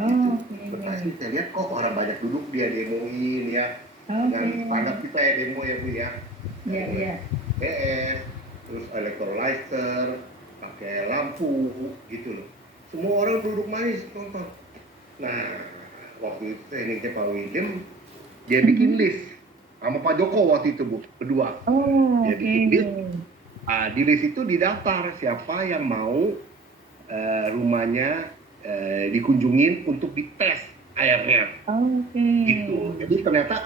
gitu. Bekasi Oke. saya lihat kok orang banyak duduk dia demoin ya, dengan Oke. standar kita ya demo ya Bu ya, Iya, demo iya. PS, terus electrolyzer, pakai lampu gitu loh. Semua orang duduk manis nonton. Nah, waktu itu tekniknya Pak William, dia bikin Mhm. list sama Pak Joko waktu itu Bu, berdua. Oh, Dia oke. bikin list, di list itu didaftar siapa yang mau rumahnya dikunjungin untuk dites airnya Oke. gitu. Jadi ternyata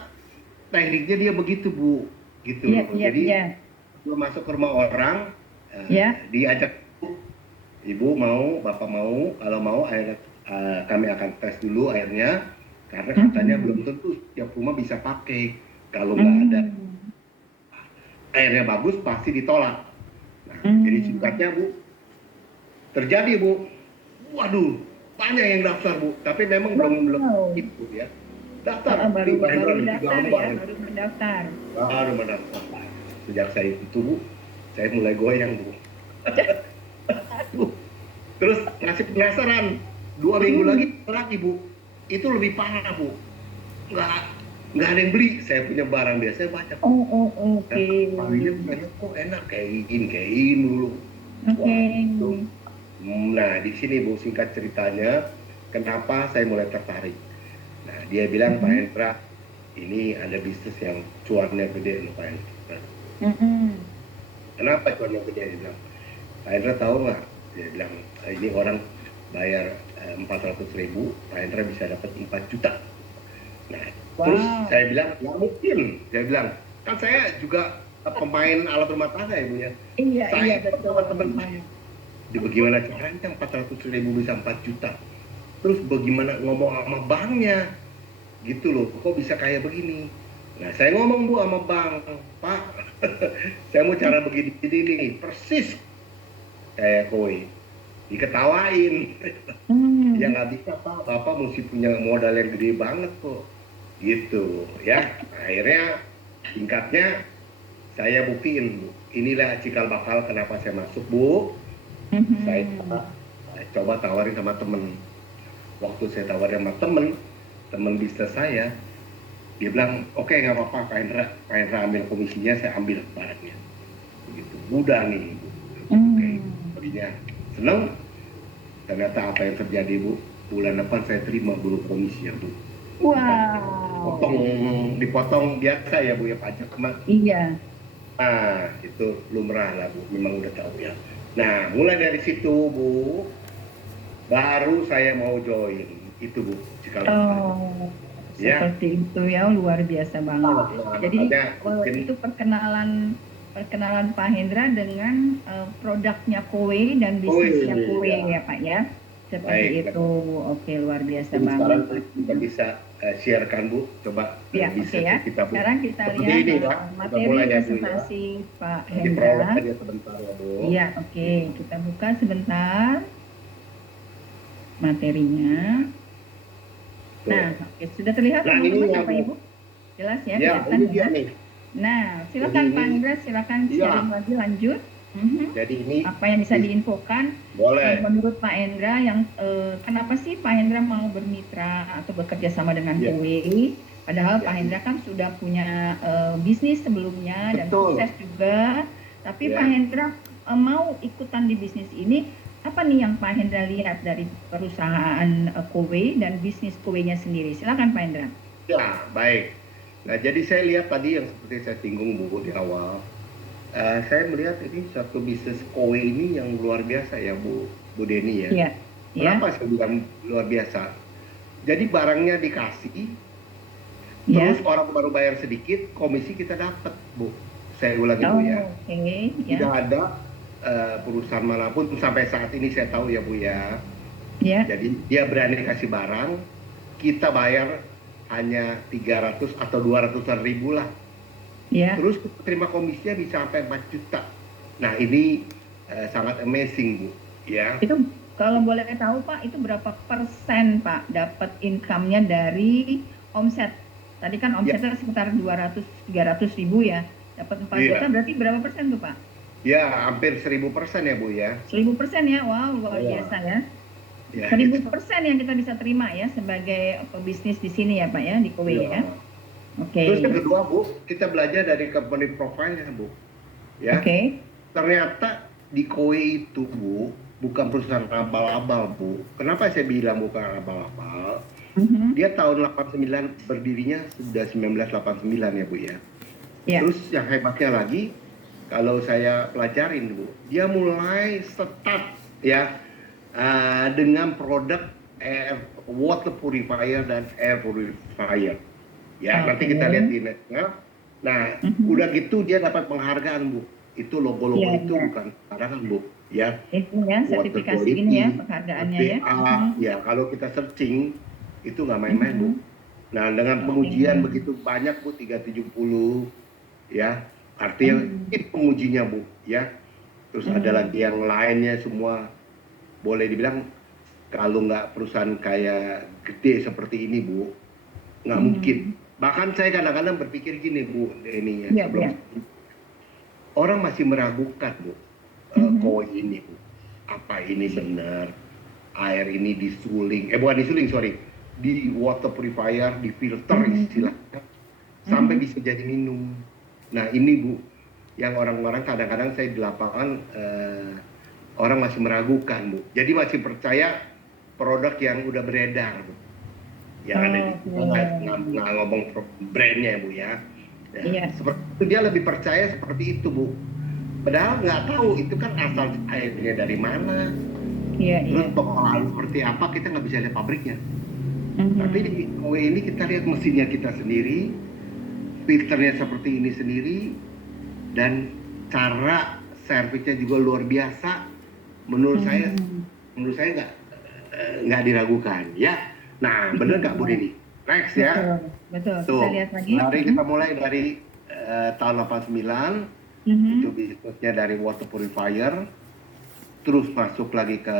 tekniknya dia begitu Bu, gitu Iya, loh. iya, Jadi iya. sebelum masuk ke rumah orang, Ya. diajak ibu mau, bapak mau, kalau mau air kami akan tes dulu airnya, karena katanya belum Mhm. tentu setiap rumah bisa pakai. Kalau nggak ada Hmm. airnya bagus pasti ditolak. Nah, jadi Hmm. singkatnya Bu, terjadi Bu, waduh banyak yang daftar Bu, tapi memang belum belum Wow. itu ya. Daftar Baru di Pak Hendra baru di tiga daftar ya, lembar, baru mendaftar. baru mendaftar. Sejak saya itu Bu, saya mulai goyang Bu. Aduh, terus masih penasaran, 2 minggu lagi Hmm. Bu, itu lebih parah Bu, nggak nggak ada yang beli, saya punya barang biasa baca Bu. Oh, oh, oke. Pak William nanya kok enak kayak gini dulu. Oke. Wah itu. Nah di sini Bu singkat ceritanya, kenapa saya mulai tertarik. Nah dia bilang Pak Mhm. Hendra, ini ada bisnis yang cuannya gede loh Pak Hendra. Mhm. Kenapa cuannya gede? Dia bilang, Pak Hendra tahu nggak? Dia bilang ini orang bayar 400.000, Pak Hendra bisa dapat 4 juta. Nah, terus saya Wow. bilang, nggak mungkin. Saya bilang, kan saya juga pemain alat rumah tangga ya Bu ya. Iya, iya Saya ikut betul. sama teman saya. Di bagaimana caranya 400.000 bisa 4 juta. Terus bagaimana ngomong sama banknya. Gitu loh, kok bisa kayak begini. Nah, saya ngomong Bu sama bank, Pak, saya mau cara begini nih, persis kayak kowe. Diketawain. Ya Hmm. nggak bisa Pak, Bapak mesti punya modal yang gede banget kok. Gitu ya. Akhirnya singkatnya saya buktiin Bu. Inilah cikal bakal kenapa saya masuk Bu. Saya Mhm. coba tawarin sama temen. Waktu saya tawarin sama temen, temen bisnis saya, dia bilang, oke okay, nggak apa-apa Pak Hendra ambil komisinya, saya ambil barangnya. Begitu. Mudah nih Bu. Oke, okay. Hmm. Jadinya seneng. Ternyata apa yang terjadi Bu, bulan depan saya terima dulu komisinya Bu. 4 potong, Wow. dipotong biasa ya Bu ya, pajak kemana. Iya. Nah itu lumrah lah Bu, memang udah tahu ya. Nah mulai dari situ Bu, baru saya mau join itu Bu, cikal bakal Bu Oh, ya. seperti itu ya, luar biasa banget. Nah, Jadi makanya mungkin itu perkenalan perkenalan Pak Hendra dengan produknya Kowe dan oh bisnisnya Kowe iya ya Pak ya. Seperti baik. itu. Oke, luar biasa Jadi banget sekarang Pak. kita bisa sharekan Bu, coba Ya, oke bisnis ya. kita Bu. Sekarang kita Seperti lihat ini ya, kita materi mulai ya Bu ya. presentasi Pak Nanti prolog Hendra. aja sebentar ya Bu. Iya, oke. Kita buka sebentar materinya. Nah, Tuh. oke. Sudah terlihat Nah ini teman-teman ya Bapak Bu, Ibu? Jelas ya, ya kelihatan ini dia ya. nih. Nah, Jadi silakan Pak ini, Hendra, silakan sharing iya. lagi lanjut. Mhm. Jadi ini Apa yang bisa diinfokan boleh. menurut Pak Hendra yang kenapa sih Pak Hendra mau bermitra atau bekerja sama dengan Ya, KUI? Padahal Pak jadi Hendra kan sudah punya bisnis sebelumnya dan sukses betul. juga. Tapi Pak Ya, Hendra mau ikutan di bisnis ini. Apa nih yang Pak Hendra lihat dari perusahaan KUI dan bisnis KUI-nya sendiri? Silakan Pak Hendra. ya baik. Nah jadi saya lihat tadi yang seperti saya singgung Bu di awal. Saya melihat ini satu bisnis kowe ini yang luar biasa ya Bu Deni ya. Iya, Kenapa ya, saya bilang luar biasa? Jadi barangnya dikasih, terus ya. orang baru bayar sedikit, komisi kita dapat, Bu. Saya ulangi Bu ya. Oh, oke, Tidak ya, ada perusahaan manapun sampai saat ini saya tahu ya Bu ya. ya, Jadi dia berani kasih barang, kita bayar hanya 300 atau 200-an ribu lah. ya. Terus kita terima komisinya bisa sampai 4 juta. Nah ini sangat amazing Bu. Ya. Itu kalau boleh tahu Pak, itu berapa persen Pak dapat income-nya dari omset? Tadi kan Ya, omsetnya sekitar 200-300 ribu ya. Dapat 4 juta iya. berarti berapa persen tuh Pak? Ya, hampir 1000% ya Bu ya. 1000% ya, wow luar biasa Iya. ya. Ya, 1000% yang kita bisa terima ya sebagai pebisnis di sini ya Pak ya, di Kowe iya. ya. Oke. Terus yang kedua Bu, kita belajar dari company profile-nya Bu. Ya, Oke. ternyata di Kowe itu Bu, bukan perusahaan abal-abal Bu. Kenapa saya bilang bukan abal-abal? Mhm. Dia tahun 89 berdirinya sudah 1989 ya Bu ya. Ya. Terus yang hebatnya lagi, kalau saya pelajarin Bu, dia mulai start ya dengan produk air water purifier dan air purifier. Ya, nanti Oke. kita lihat di netnya. Nah, Mhm. udah gitu dia dapat penghargaan Bu. Itu logo-logo Iya, itu iya. bukan sembarangan Bu. Ya, Itu ya water sertifikasi ini ya quality, penghargaannya ya. BPA, Mhm. ya kalau kita searching itu nggak main-main Bu. Mhm. Nah, dengan Oke. pengujian begitu banyak Bu, 370 ya, artinya Mhm. itu pengujinya Bu ya. Terus ada Mhm. lagi yang lainnya semua, boleh dibilang kalau nggak perusahaan kayak gede seperti ini Bu, nggak mungkin. Mhm. Bahkan saya kadang-kadang berpikir gini Bu, ini ya Iya, sebelum iya. orang masih meragukan Bu, Mhm. koin ini Bu, apa ini benar air ini disuling, bukan disuling sorry, di water purifier, di filter Mhm. istilahnya sampai Mhm. bisa jadi minum. Nah ini Bu, yang orang-orang kadang-kadang saya di lapangan orang masih meragukan Bu. Jadi masih percaya produk yang udah beredar Bu. Yang ada di Oke. kita nggak ngomong brandnya Bu ya. Ya, Iya. seperti itu dia lebih percaya seperti itu Bu. Padahal nggak tahu itu kan asal airnya dari mana. Iya, iya. Terus pengolahan seperti apa kita nggak bisa lihat pabriknya. Tapi di Mhm. KW ini kita lihat mesinnya kita sendiri, filternya seperti ini sendiri, dan cara servisnya juga luar biasa. Menurut saya, Mhm. menurut saya nggak diragukan, ya. Nah, Iya, bener nggak Bu iya. Dini? Next Betul, ya. betul. Kita Tuh, lihat lagi. mari Mhm. kita mulai dari tahun 89, itu Mhm. bisnisnya dari water purifier, terus masuk lagi ke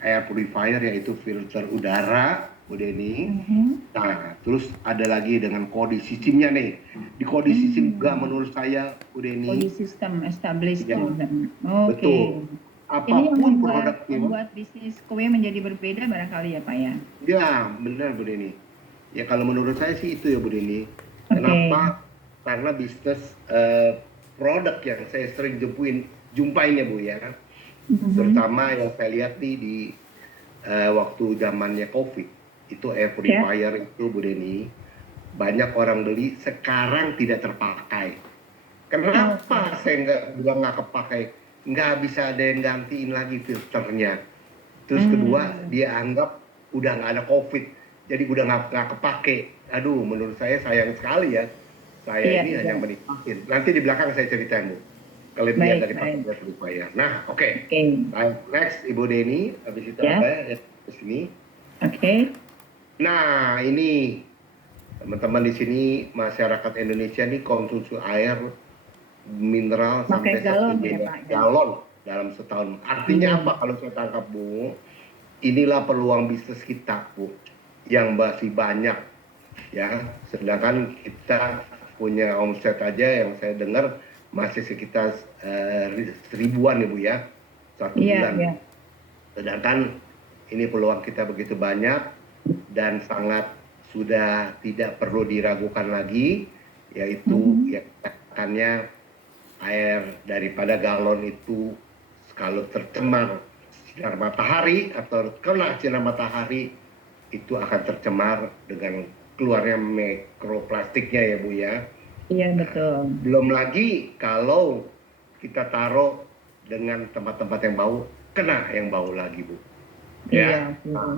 air purifier yaitu filter udara, Bu Deni. Mhm. Nah, terus ada lagi dengan kode sistemnya nih. Di kode sistem juga Hmm. menurut saya, Bu Body Deni, system established ya tuh. Oke. betul. Ini yang Apapun membuat produknya, bisnis kue menjadi berbeda barangkali ya Pak ya. ya benar Bu Deni. Ya kalau menurut saya sih itu ya Bu Deni. Oke. Kenapa? Karena bisnis produk yang saya sering jumpain ya Bu ya. Mhm. Terutama yang saya lihat nih di waktu zamannya COVID, itu air Ya. purifier itu Bu Deni, banyak orang beli sekarang tidak terpakai. Kenapa Oke. saya nggak bilang nggak kepakai? Nggak bisa ada yang gantiin lagi filternya. Terus kedua, Hmm. dia anggap udah nggak ada COVID, jadi udah nggak kepake. Aduh, menurut saya sayang sekali ya. Saya Iya, ini hanya iya. menikmatin. Nanti di belakang saya ceritain Bu, kelebihan Baik, dari pakai baik. air purifier. Nah, oke. Oke. Next, Ibu Deni, habis itu Ya. apa ya? Terus ini. Oke. Nah, ini teman-teman di sini masyarakat Indonesia nih konsumsi air mineral Pakai sampai satu galon ya miliar Pak ya. galon dalam setahun. Artinya Iya. apa kalau saya tangkap Bu? Inilah peluang bisnis kita Bu, yang masih banyak ya. Sedangkan kita punya omset aja yang saya dengar masih sekitar ribuan ya Bu ya, satu Iya, bulan. iya. Sedangkan ini peluang kita begitu banyak dan sangat sudah tidak perlu diragukan lagi, yaitu Mhm. ya katakannya air daripada galon itu kalau tercemar sinar matahari atau kena sinar matahari itu akan tercemar dengan keluarnya mikroplastiknya ya Bu ya. Iya, Nah, betul. belum lagi kalau kita taruh dengan tempat-tempat yang bau, kena yang bau lagi Bu. Iya, Ya, oke. nah,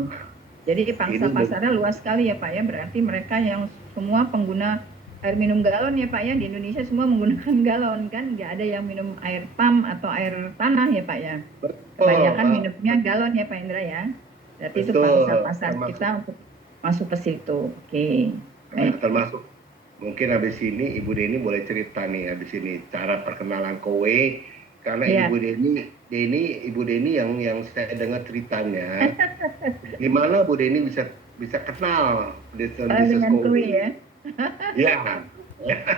Jadi ini pangsa pasarnya luas sekali ya Pak ya. Berarti mereka yang semua pengguna air minum galon ya Pak ya. Di Indonesia semua menggunakan galon kan. Nggak ada yang minum air pump atau air tanah ya Pak ya. betul, Kebanyakan minumnya galon ya Pak Indra ya. Berarti itu pangsa betul, pasar termasuk kita untuk masuk ke situ. Oke. Baik. termasuk mungkin habis ini Ibu Deni boleh cerita nih habis ini cara perkenalan kowe, karena Iya. Ibu Deni yang saya dengar ceritanya gimana Bu Deni bisa bisa kenal bisnis Dengan kowe. kue ya. Ya,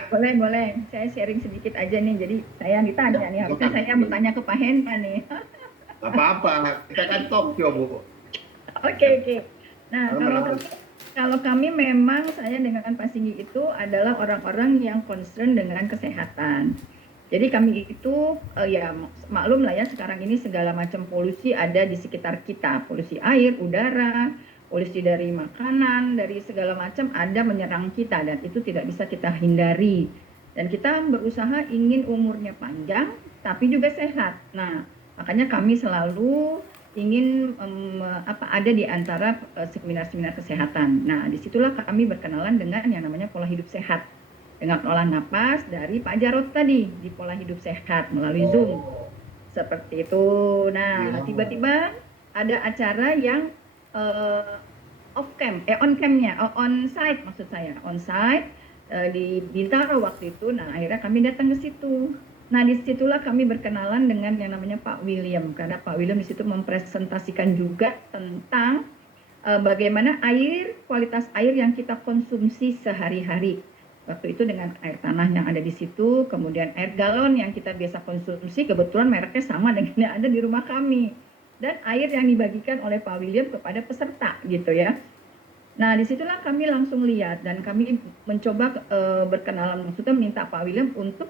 Boleh, boleh. Saya sharing sedikit aja nih. Jadi saya ditanya nih. Harusnya silakan saya Bu mau Deni. tanya ke Pak Hendra nih. Apa-apa, kita kan talk show Bu. Oke, oke. Nah, Karena menarik. kalau kami memang saya dengan Pak Singgi itu adalah orang-orang yang concern dengan kesehatan. Jadi kami itu ya maklum lah ya sekarang ini segala macam polusi ada di sekitar kita, polusi air, udara, polusi dari makanan, dari segala macam ada menyerang kita dan itu tidak bisa kita hindari. Dan kita berusaha ingin umurnya panjang tapi juga sehat. Nah, makanya kami selalu ingin ada di antara seminar-seminar kesehatan. Nah, disitulah kami berkenalan dengan yang namanya pola hidup sehat dengan olah napas dari Pak Jarod tadi di pola hidup sehat melalui Zoom Oh, seperti itu. Nah, iya. tiba-tiba ada acara yang uh, on camnya, on site maksud saya, on site di Bintaro waktu itu. Nah, akhirnya kami datang ke situ. Nah, disitulah kami berkenalan dengan yang namanya Pak William, karena Pak William di situ mempresentasikan juga tentang bagaimana kualitas air yang kita konsumsi sehari-hari. Waktu itu dengan air tanah yang ada di situ, kemudian air galon yang kita biasa konsumsi, kebetulan mereknya sama dengan yang ada di rumah kami. Dan air yang dibagikan oleh Pak William kepada peserta gitu ya. Nah, disitulah kami langsung lihat dan kami mencoba berkenalan, maksudnya minta Pak William untuk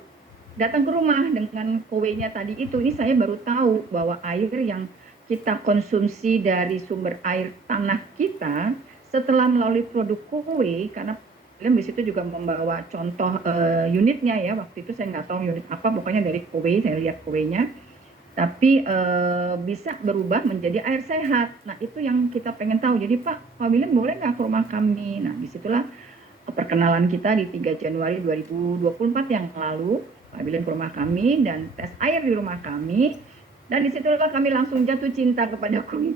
datang ke rumah dengan kowe-nya tadi itu. Ini saya baru tahu bahwa air yang kita konsumsi dari sumber air tanah kita setelah melalui produk kowe, karena William di situ juga membawa contoh unitnya ya. Waktu itu saya nggak tahu unit apa, pokoknya dari kowe, saya lihat kowe-nya tapi bisa berubah menjadi air sehat. Nah, itu yang kita pengen tahu. Jadi, Pak William boleh nggak ke rumah kami? Nah, disitulah perkenalan kita di 3 Januari 2024 yang lalu. Pak William ke rumah kami dan tes air di rumah kami. Dan disitulah kami langsung jatuh cinta kepada kue.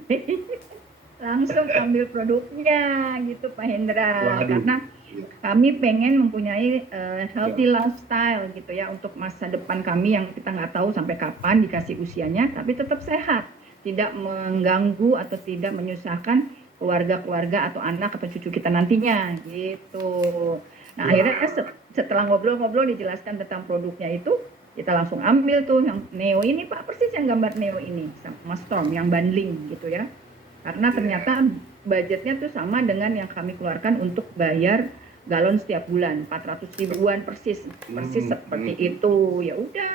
Langsung ambil produknya gitu Pak Hendra. Waduh. Karena Iya. kami pengen mempunyai Ya. healthy lifestyle gitu ya untuk masa depan kami yang kita nggak tahu sampai kapan dikasih usianya, tapi tetap sehat, tidak mengganggu atau tidak menyusahkan keluarga-keluarga atau anak atau cucu kita nantinya gitu. Nah akhirnya Wah. setelah ngobrol-ngobrol dijelaskan tentang produknya itu, kita langsung ambil tuh yang Neo ini Pak, persis yang gambar Neo ini sama Storm yang bundling gitu ya. Karena Iya. ternyata budgetnya tuh sama dengan yang kami keluarkan untuk bayar galon setiap bulan 400 ribuan persis persis Hmm, seperti hmm. itu. Ya udah,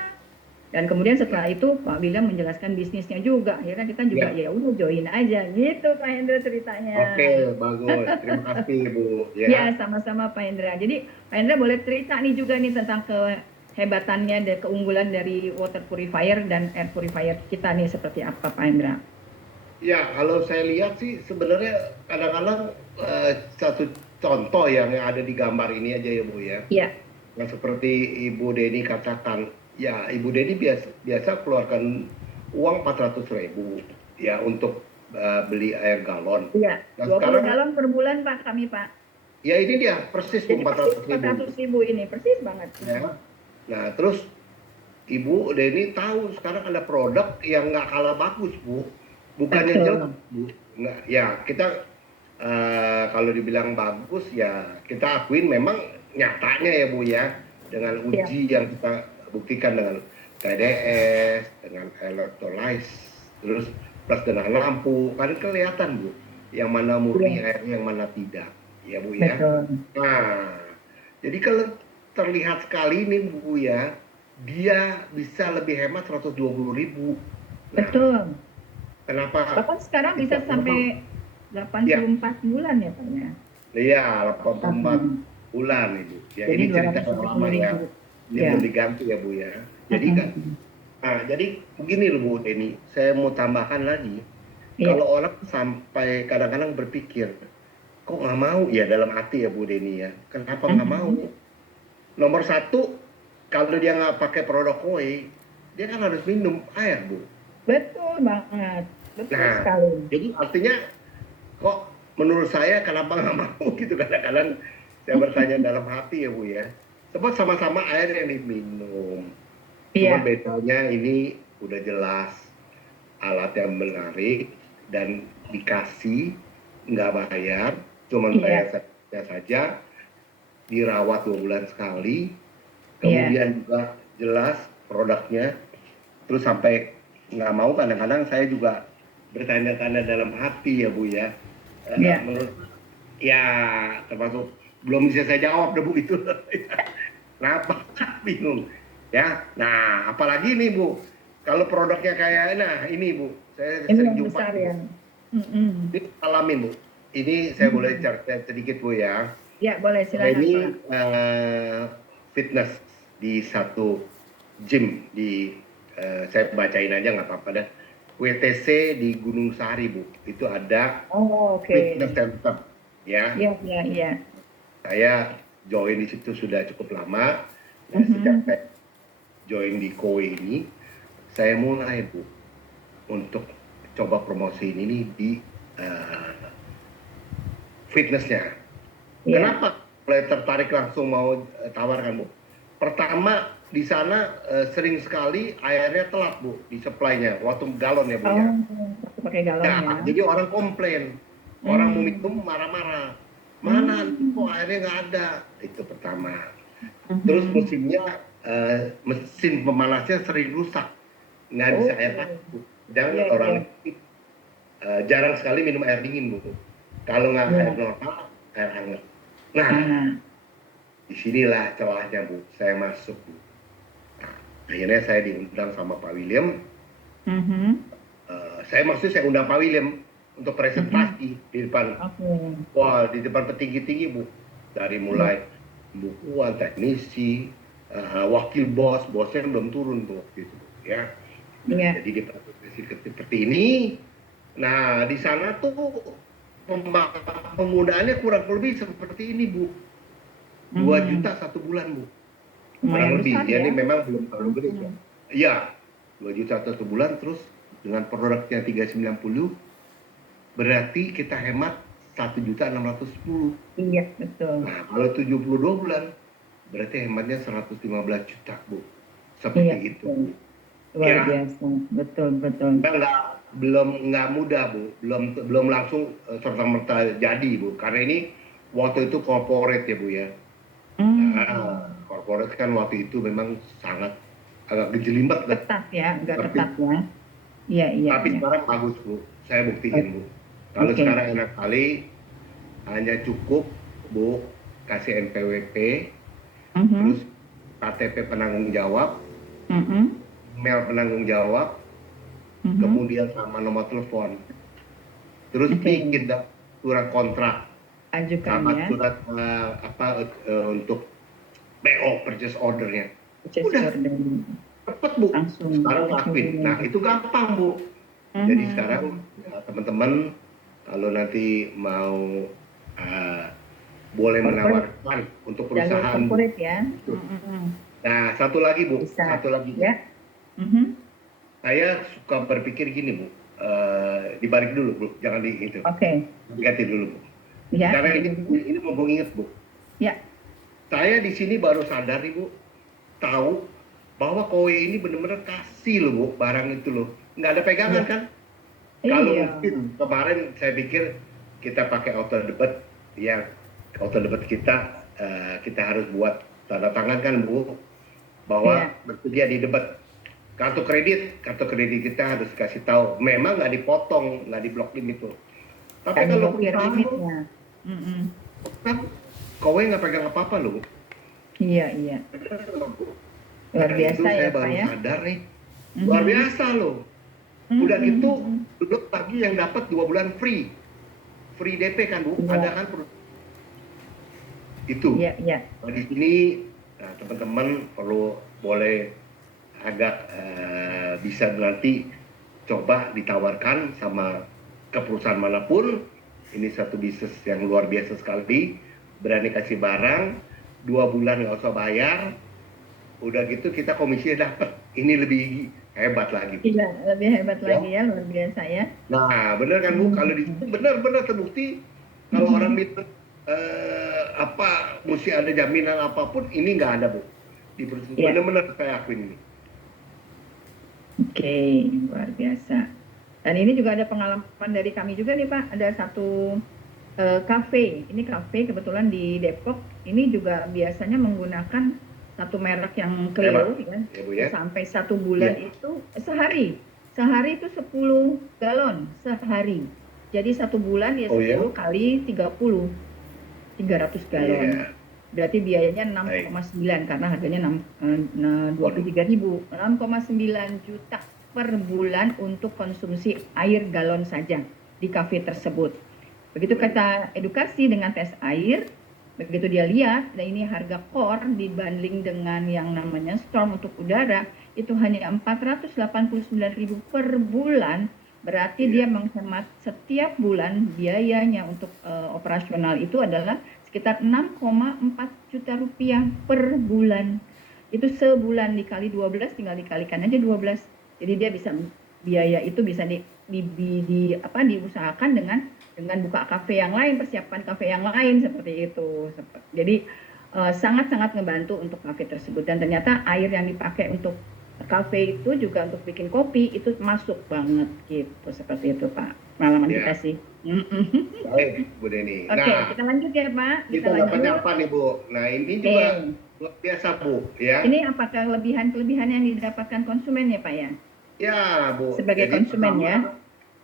dan kemudian Ya. setelah itu Pak William menjelaskan bisnisnya juga, akhirnya kita juga Ya. ya udah join aja gitu Pak Hendra ceritanya. Oke, bagus. Terima kasih, Bu. Ya Ya. sama-sama Pak Hendra. Jadi Pak Hendra boleh cerita nih juga nih tentang kehebatannya dan keunggulan dari water purifier dan air purifier kita nih seperti apa Pak Hendra. Ya, kalau saya lihat sih sebenarnya kadang-kadang satu contoh yang ada di gambar ini aja ya, Bu ya. Iya, Yang seperti Ibu Deni katakan, ya Ibu Deni biasa keluarkan uang 400.000 ya untuk beli air galon. iya, Nah 20 sekarang galon per bulan Pak kami Pak. ya ini dia persis Bu Jadi empat persis ratus empat ribu. ratus ribu ini, persis banget. Ya. Nah terus Ibu Deni tahu sekarang ada produk yang nggak kalah bagus Bu, bukannya jelek Betul. Bu. Nggak, ya kita kalau dibilang bagus ya kita akuin memang nyatanya ya Bu ya, dengan Iya, uji yang kita buktikan dengan TDS, dengan electrolytes, terus plus dengan lampu, kan kelihatan Bu, yang mana murni iya, airnya, yang mana tidak, ya Bu ya. betul. Nah, jadi kalau terlihat sekali nih Bu ya, dia bisa lebih hemat 120.000. Nah, Betul. kenapa? Bahkan sekarang bisa Kenapa? sampai Ya, 84 bulan ya Pak ya. iya 84 Mhm. bulan Ibu. Ya Jadi ini cerita yang 270 lama ya. ribu. Ini Ya. belum diganti ya Bu ya. Jadi kan, Mhm. jadi begini loh Bu Deni, saya mau tambahkan lagi. Iya. Kalau orang sampai kadang-kadang berpikir, kok nggak mau ya dalam hati ya Bu Deni ya. Kenapa nggak mau? Mhm. Nomor satu, kalau dia nggak pakai produk koi, dia kan harus minum air Bu. Betul banget. Betul Nah, sekali. jadi artinya kok menurut saya kenapa nggak mau gitu, kadang-kadang saya bertanya dalam hati ya Bu ya. Sebab sama-sama air yang diminum. Cuman Iya, bedanya ini udah jelas alat yang menarik dan dikasih nggak bayar, cuman bayar iya, saja, dirawat 2 bulan sekali, iya. kemudian juga jelas produknya. Terus sampai nggak mau kadang-kadang saya juga bertanda-tanda dalam hati ya Bu ya. Ya. Menurut ya termasuk belum bisa saya jawab deh Bu itu. Kenapa? Bingung. Ya. Nah, apalagi nih Bu, kalau produknya kayak nah ini Bu, saya Ini sering yang jumpa besar Bu. ya. Mm-mm. Ini alamin Bu. Ini saya boleh Mm. cerita sedikit Bu ya. Ya, boleh Saya silakan Pak. ini fitness di satu gym di saya bacain aja nggak apa-apa dah. WTC di Gunung Sahari Bu. Itu ada Oh, oke. fitness center ya. Iya, iya, iya. Saya join di situ sudah cukup lama. Nah, sejak Mhm. saya join di Kowe ini, saya mulai Bu untuk coba promosi ini di fitnessnya. Iya. Kenapa mulai tertarik langsung mau tawarkan Bu? Pertama di sana sering sekali airnya telat Bu di supply-nya, waktu galon ya Bu Oh, ya. aku pakai galon ya. Ya, jadi orang komplain, orang mau Hmm. minum marah-marah. Mana kok Hmm. airnya nggak ada? Itu pertama. Terus Mhm. mesin pemanasnya sering rusak, nggak bisa Oh, air panas Bu. Jangan iya, orang iya. jarang sekali minum air dingin Bu. Kalau nggak air Iya. normal, air hangat. Nah, Nah. disinilah celahnya Bu, saya masuk Bu. Nah, akhirnya saya diundang sama Pak William. Mhm. Saya undang Pak William untuk Mhm. presentasi di depan, Oke. wah di depan petinggi-tinggi Bu. Dari Iya. mulai bukuan, teknisi, wakil bos, bosnya belum turun tuh waktu itu ya. Nah, Iya. jadi di presentasi seperti ini. Nah, di sana tuh penggunaannya kurang lebih seperti ini Bu. 2 Mhm. juta 1 bulan Bu. Kurang Lumayan lebih. besar Ya ya. ini memang belum terlalu gede ya. Mhm. Iya, 2 juta 1 bulan terus dengan produknya 390 berarti kita hemat 1.610.000. Iya, betul. Nah, kalau 72 bulan berarti hematnya 115 juta Bu. Iya, Seperti itu betul. Bu. Luar Ya, biasa. Betul, betul. nggak mudah Bu, belum langsung serta merta jadi Bu, karena ini waktu itu corporate ya Bu ya. Hmm. Nah, corporate kan waktu itu memang sangat agak gejelimet lah. Ketat ya, agak Tapi ketat ya. Iya, iya, tapi iya. sekarang bagus Bu, saya buktiin Bu. Kalau Oke. sekarang enak kali, hanya cukup Bu kasih NPWP, terus Mhm. KTP penanggung jawab, Mhm. email penanggung jawab, Mhm. kemudian sama nomor telepon. Terus Oke. bikin surat kontrak Ajukan sama ya. surat untuk PO purchase ordernya. Purchase Udah order. cepet Bu. Langsung Sekarang langsung lakuin. ini. Nah itu gampang Bu. Jadi sekarang Mhm. ya, teman-teman kalau nanti mau uh, boleh Corporate, menawarkan untuk jalur perusahaan Bu. corporate ya. Mhm. Nah satu lagi Bu, Bisa satu lagi Bu. ya. Mhm. Saya suka berpikir gini Bu. Dibalik dulu Bu, jangan di itu. Oke. Diganti dulu Bu. Ya, Karena ganti dulu. ini mau inget Bu. Ya. Saya di sini baru sadar nih Bu, tahu bahwa Kowe ini benar-benar kasih loh Bu, barang itu loh. Nggak ada pegangan Iya. kan? Kalau Iya. mungkin kemarin saya pikir kita pakai auto debit, ya auto debit kita harus buat tanda tangan kan Bu, bahwa Iya. bersedia di debit. Kartu kredit kita harus kasih tahu. Memang nggak dipotong, nggak diblok limit tuh. Tapi Kan kalau diblokir perusahaan Bu, limitnya. Mhm. kan Kowe nggak pegang apa-apa loh Bu. Iya, iya. Luar Nah itu biasa ya, saya Pak baru ya. sadar nih, luar Mhm. biasa loh. Udah gitu, Mhm. belum lagi yang dapat 2 bulan free DP kan Bu, ada Iya, kan itu. iya, iya. Nah, di sini nah, teman-teman perlu boleh agak bisa nanti coba ditawarkan sama ke perusahaan manapun. Ini satu bisnis yang luar biasa sekali, berani kasih barang 2 bulan nggak usah bayar, udah gitu kita komisinya dapat. Ini lebih hebat lagi Bu. Iya, lebih hebat Ya. lagi ya, luar biasa ya. Nah, benar kan Bu? Kalau di situ Mhm. benar-benar terbukti kalau orang minta apa mesti ada jaminan apapun, ini nggak ada Bu. Di perusahaan Iya. benar-benar saya akuin ini. Oke, luar biasa. Dan ini juga ada pengalaman dari kami juga nih Pak. Ada satu kafe. Ini kafe kebetulan di Depok. Ini juga biasanya menggunakan satu merek yang Cleo Hebat, ya. ya Bu Itu ya. sampai 1 bulan Iya. itu sehari. Sehari itu 10 galon sehari. Jadi 1 bulan ya Oh ya? 10 kali 30, 300 galon. Iya. Berarti biayanya Baik. 6,9 karena harganya Waduh. 23.000. 6,9 juta per bulan untuk konsumsi air galon saja di kafe tersebut. Begitu kita edukasi dengan tes air, begitu dia lihat, nah ini harga core dibanding dengan yang namanya storm untuk udara, itu hanya 489.000 per bulan, berarti dia Iya. menghemat setiap bulan biayanya untuk operasional itu adalah sekitar 6,4 juta rupiah per bulan. Itu sebulan dikali 12, tinggal dikalikan aja 12. Jadi dia bisa biaya itu bisa diusahakan dengan buka kafe yang lain, persiapan kafe yang lain seperti itu. Jadi sangat-sangat ngebantu untuk kafe tersebut, dan ternyata air yang dipakai untuk kafe itu juga untuk bikin kopi itu masuk banget gitu, seperti itu Pak. Pengalaman kita Ya, sih. baik Bu Deni. Oke, Nah, kita lanjut ya Pak. Kita kita dapatnya lanjut. apa nih Bu? Nah, ini juga Oke. luar biasa Bu, ya. Ini apakah kelebihan-kelebihan yang didapatkan konsumen ya Pak ya? Ya Bu, Sebagai jadi konsumen ya. pertama,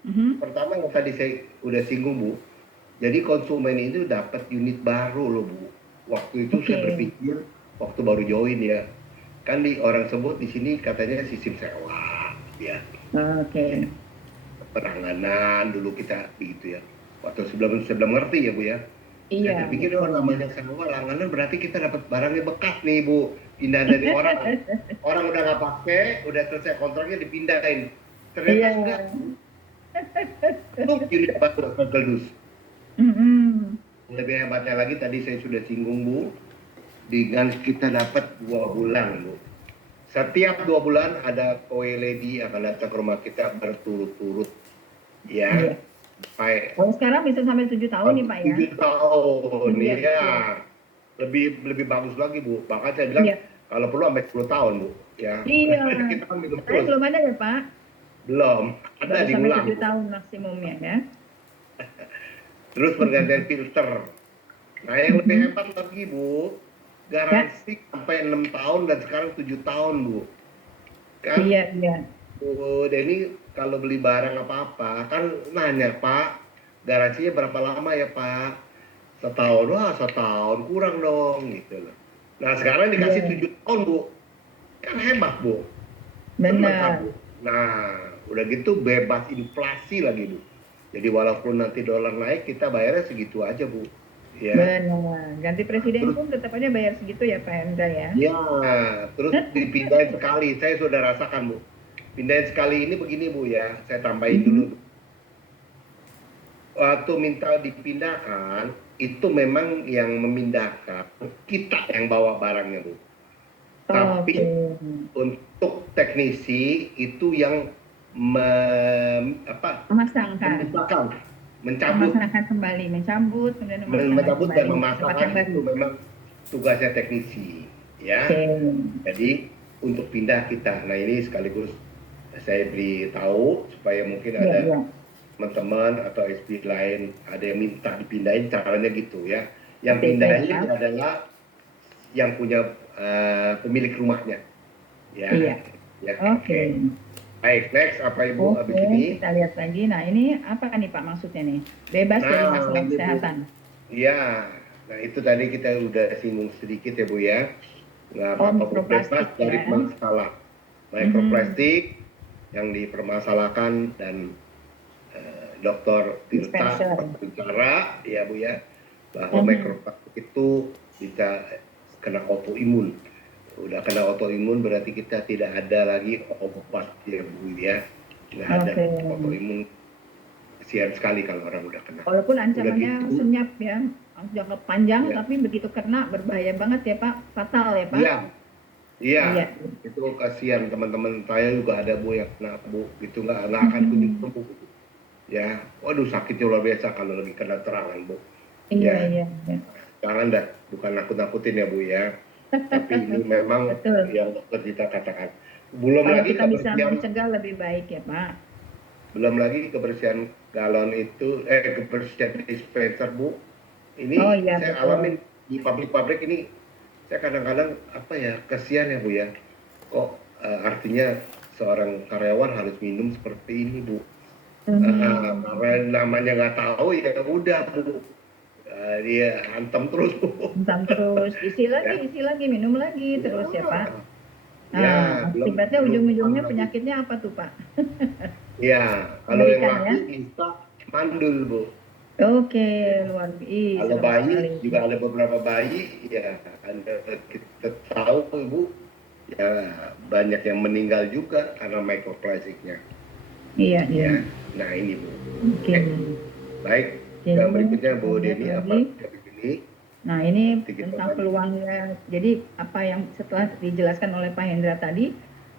Mhm. pertama yang tadi saya udah singgung Bu. Jadi konsumen itu dapat unit baru loh Bu. Waktu itu saya Oke. berpikir, waktu baru join ya, kan di orang sebut di sini katanya sistem sewa, ya. Ya, Oke. penanganan dulu kita begitu ya. Waktu sebelum sebelum ngerti ya Bu ya. Saya Iya, terpikir oh betul. namanya sewa langganan berarti kita dapat barangnya bekas nih Bu. Pindah dari orang. Orang udah nggak pakai, udah selesai kontraknya dipindahin. Ternyata Iya. enggak. Untuk unit baru Geldus. Mhm. Lebih hebatnya lagi tadi saya sudah singgung Bu, dengan kita dapat 2 bulan Bu. Setiap 2 bulan ada kowe lady akan datang ke rumah kita berturut-turut ya. Iya. Sampai Kalau sekarang bisa sampai 7 tahun nih Pak ya. 7 tahun Iya, ya. iya. Lebih lebih bagus lagi Bu. Bahkan saya bilang Iya. kalau perlu sampai 10 tahun Bu ya. Iya. Kita kan minum Saya terus. belum ada ya Pak. Belum, ada Baru sampai diulang 7 Bu. tahun maksimumnya ya. Terus pergantian filter. Nah yang lebih Mhm. hebat lagi Bu, Ya. garansi sampai 6 tahun dan sekarang 7 tahun Bu. Kan Iya, iya. Bu Denny kalau beli barang apa-apa kan nanya Pak, garansinya berapa lama ya Pak? Setahun, wah setahun kurang dong gitu loh. Nah sekarang dikasih Iya. 7 tahun Bu, kan hebat Bu, seneng kan Benar. Bu. Nah udah gitu bebas inflasi lagi Bu. Jadi walaupun nanti dolar naik kita bayarnya segitu aja Bu. Ya, Benar. Ganti presiden terus pun tetap aja bayar segitu ya Pak Hendra ya. ya, terus dipindahin sekali. Saya sudah rasakan Bu. Pindahin sekali ini begini Bu ya, saya tambahin dulu. Mhm. Waktu minta dipindahkan, itu memang yang memindahkan kita yang bawa barangnya Bu. Oke. Tapi untuk teknisi itu yang Memasangkan. memisahkan, mencabut, Memasangkan kembali, mencabut, kemudian memasangkan mencabut dan kembali ke tempat memasangkan yang baru. itu memang tugasnya teknisi, ya. Oke. Jadi untuk pindah kita, nah ini sekaligus saya beritahu supaya mungkin Iya, ada iya. teman-teman atau SP lain ada yang minta dipindahin caranya gitu ya. Yang ATP pindahin ya. adalah yang punya pemilik rumahnya, ya. Iya. Ya, Oke. oke. Baik, next apa Ibu habis Oke, ini? kita lihat lagi. Nah, ini apa nih Pak maksudnya nih? Bebas dari Nah, masalah ini Bu. kesehatan. Ya, nah itu tadi kita udah singgung sedikit ya Bu ya. Nggak Oh, apa-apa Bu, bebas mikroplastik dari ya. masalah Mhm. mikroplastik yang dipermasalahkan dan Dr. Tirta Dispenser. bicara ya Bu ya bahwa Mhm. mikroplastik itu bisa kena autoimun. Udah kena autoimun berarti kita tidak ada lagi obat ya Bu ya. Nggak ada Oke. autoimun, kasihan sekali kalau orang udah kena. Walaupun Udah ancamannya gitu, senyap ya, jangka panjang, ya, tapi begitu kena berbahaya banget ya Pak, fatal ya Pak. iya, iya, Iya. itu kasihan teman-teman saya juga ada Bu yang kena Bu, itu nggak akan kunjung Mhm. sembuh Bu. Ya, waduh sakitnya luar biasa kalau lagi kena terangan Bu. Iya, Ya, iya, iya. jangan dah, bukan nakut-nakutin ya Bu ya. Tapi ini memang Betul. yang dokter kita katakan. Belum Kalau lagi kita bisa kebersihan, mencegah lebih baik ya Pak. belum lagi kebersihan galon itu, kebersihan dispenser Bu. Oh Ini iya saya betul. alamin di pabrik-pabrik ini, saya kadang-kadang apa ya, kasihan ya Bu ya. Kok artinya seorang karyawan harus minum seperti ini, Bu. Hmm. Karena namanya nggak tahu ya udah, Bu. Dia hantam terus, Bu. Entah terus Ya, isi lagi, minum lagi ya, terus ya Pak. ya, Nah, belum akibatnya belum ujung-ujungnya lagi. penyakitnya apa tuh Pak? Ya, kalau yang Mengerikan ya? laki bisa mandul, Bu. Oke, luar biasa, Kalau serem bayi sekali. juga ada beberapa bayi, ya ada kita tahu, Bu, ya banyak yang meninggal juga karena microplastiknya. Iya, iya. Ya, nah ini, Bu. Oke. Baik, Oke, yang berikutnya kita Bu lihat Deni lagi. apa ini? Nah, ini Nanti kita tentang lanjut. peluangnya. Jadi, apa yang setelah dijelaskan oleh Pak Hendra tadi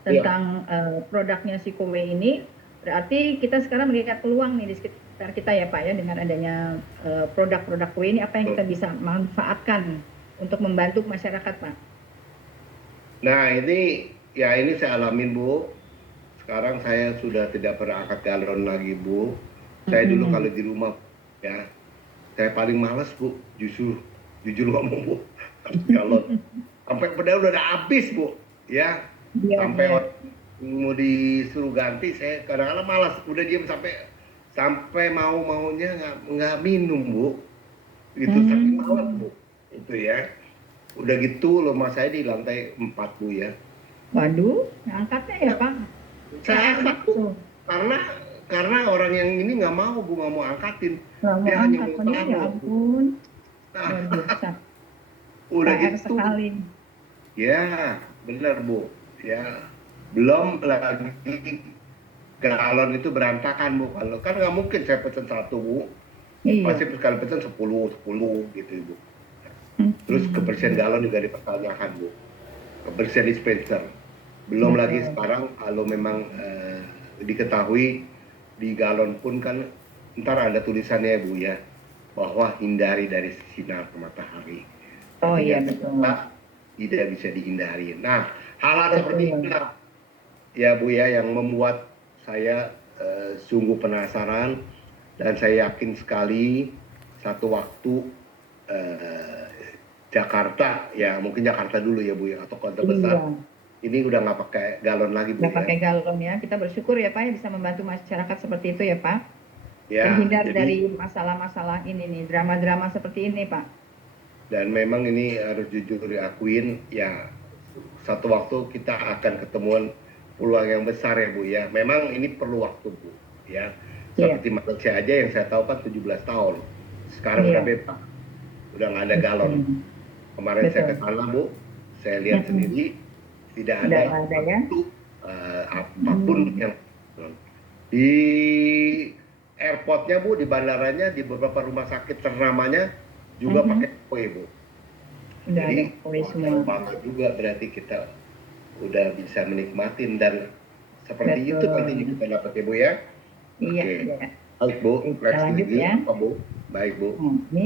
Iya, tentang produknya si Kowe ini, berarti kita sekarang melihat peluang nih di sekitar kita ya Pak ya, dengan adanya produk-produk Kowe ini, apa yang kita betul. bisa manfaatkan untuk membantu masyarakat Pak? Nah ini saya alamin, Bu. Sekarang saya sudah tidak pernah angkat galon lagi, Bu. Saya dulu kalau Mm-mm. di rumah, ya, saya paling males, Bu. Jujur ngomong, Bu. Angkat galon. Sampai pedal udah habis, Bu. Ya, Iya, sampai iya. orang mau disuruh ganti, saya kadang-kadang malas. Udah diam sampai sampai mau-maunya nggak minum, Bu. Itu saking malas, Hmm. Bu. Itu ya. Udah gitu rumah saya di lantai 4, Bu, ya. Waduh, angkatnya ya Pak. Saya PR angkat, banget Bu, tuh. karena orang yang ini nggak mau, Bu, nggak mau angkatin. Nggak mau Dia hanya angkat, mau waduh ya taruh, Bu. ampun. Nah, Waduh, udah PR gitu, sekali. ya benar, Bu. Ya, belum lagi galon itu berantakan, Bu. Kalau kan nggak mungkin saya pesen satu, Bu. Pasti Iya. sekali pesen 10 10 gitu, Bu. Terus kebersihan Hmm, galon juga dipertanyakan, Bu. Kebersihan dispenser. Belum lagi betul. sekarang kalau memang diketahui di galon pun kan ntar ada tulisannya, Bu, ya, bahwa hindari dari sinar matahari. Oh Artinya iya ternyata betul. tidak bisa dihindari. Nah, hal-hal seperti Betul. inilah ya, Bu, ya, yang membuat saya sungguh penasaran, dan saya yakin sekali satu waktu eh, Jakarta, ya mungkin Jakarta dulu ya, Bu, ya, atau kota besar Iya, ini udah nggak pakai galon lagi, Bu, nggak ya. pakai galon ya. Kita bersyukur ya Pak ya bisa membantu masyarakat seperti itu ya Pak. Ya, Terhindar dari jadi masalah-masalah ini nih, drama-drama seperti ini Pak. dan memang ini harus jujur diakuin ya, satu waktu kita akan ketemuan peluang yang besar ya, Bu, ya. Memang ini perlu waktu, Bu, ya. Iya, Seperti manusia aja yang saya tahu kan 17 tahun. Sekarang udah iya, bebas, udah nggak ada galon. betul. Kemarin saya ke Betul. sana, Bu, saya lihat Mm-mm. sendiri tidak Udah ada nggak ada ya. satu apapun Hmm. yang di airportnya, Bu, di bandaranya, di beberapa rumah sakit ternamanya juga pakai Mm-mm. kue, Bu. Udah ada Jadi kue sayang semua. banget juga berarti kita udah bisa menikmatin, dan seperti itu nantinya Betul. kita dapat, ya, Bu, ya. Iya, Oke, iya. baik, Bu. Oke, kita Next lanjut lagi ya. apa, Bu? Baik, Bu. Nah, ini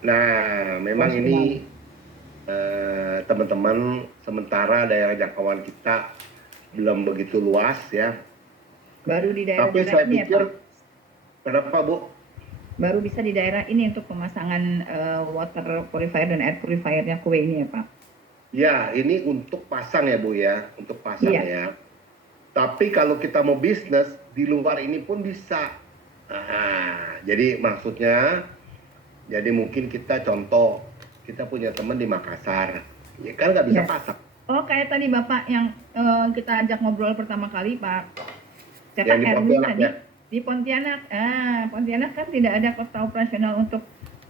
Nah, memang operasional. ini teman-teman, sementara daerah jangkauan kita belum begitu luas, ya. Baru di Tapi daerah-daerah saya ini ya pikir, Pak. kenapa, Bu? Baru bisa di daerah ini untuk pemasangan water purifier dan air purifiernya kue ini ya Pak. Ya, ini untuk pasang ya, Bu, ya, untuk pasang Iya, ya. Tapi kalau kita mau bisnis di luar ini pun bisa. Nah, jadi maksudnya, jadi mungkin kita contoh, kita punya teman di Makassar, ya kan nggak bisa iya. pasang. Oh, kayak tadi Bapak yang kita ajak ngobrol pertama kali Pak. Yang Siapa di Erwin Pontianak, tadi ya. di Pontianak. Pontianak kan tidak ada kota operasional untuk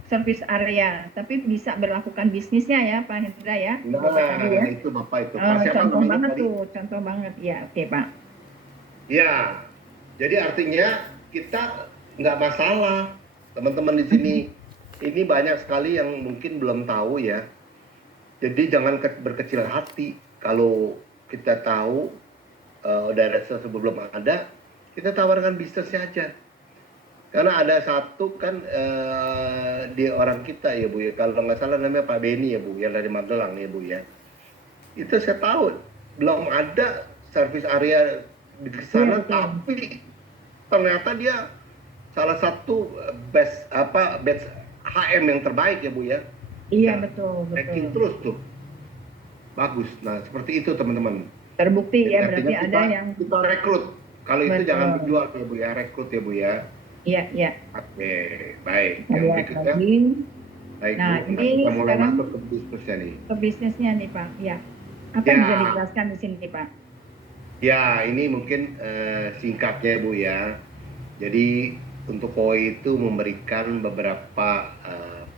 service area, tapi bisa berlakukan bisnisnya ya Pak Hendra ya, Bapak tadi ya. Nah, itu Bapak itu. Pak siapa Contoh namanya banget tadi? tuh, contoh banget. Ya, oke Pak. Ya, jadi artinya kita nggak masalah, teman-teman di sini. Ini banyak sekali yang mungkin belum tahu, ya. Jadi jangan berkecil hati kalau kita tahu daerah tersebut belum ada, kita tawarkan bisnisnya aja. Karena ada satu kan di orang kita ya, Bu, ya, kalau nggak salah namanya Pak Beni ya, Bu, yang dari Magelang ya, Bu, ya. Itu saya tahu belum ada service area di Iya sana, betul. tapi ternyata dia salah satu batch HM yang terbaik ya, Bu, ya. Iya Bisa betul, betul. ranking terus tuh. Bagus. Nah, seperti itu, teman-teman. Terbukti Jadi ya, artinya berarti ada yang kita rekrut. Kalau itu jangan betul. menjual ya Bu ya, rekrut ya Bu ya. Iya, iya. Oke, baik. Kita Yang lihat berikutnya, lagi. baik Nah, Bu. Nah, kita ini mulai sekarang masuk ke bisnisnya nih. ke bisnisnya nih Pak. Ya. Apa yang bisa Ya, dijelaskan di sini Pak? ya ini mungkin singkatnya Bu ya. Jadi untuk KOI itu memberikan beberapa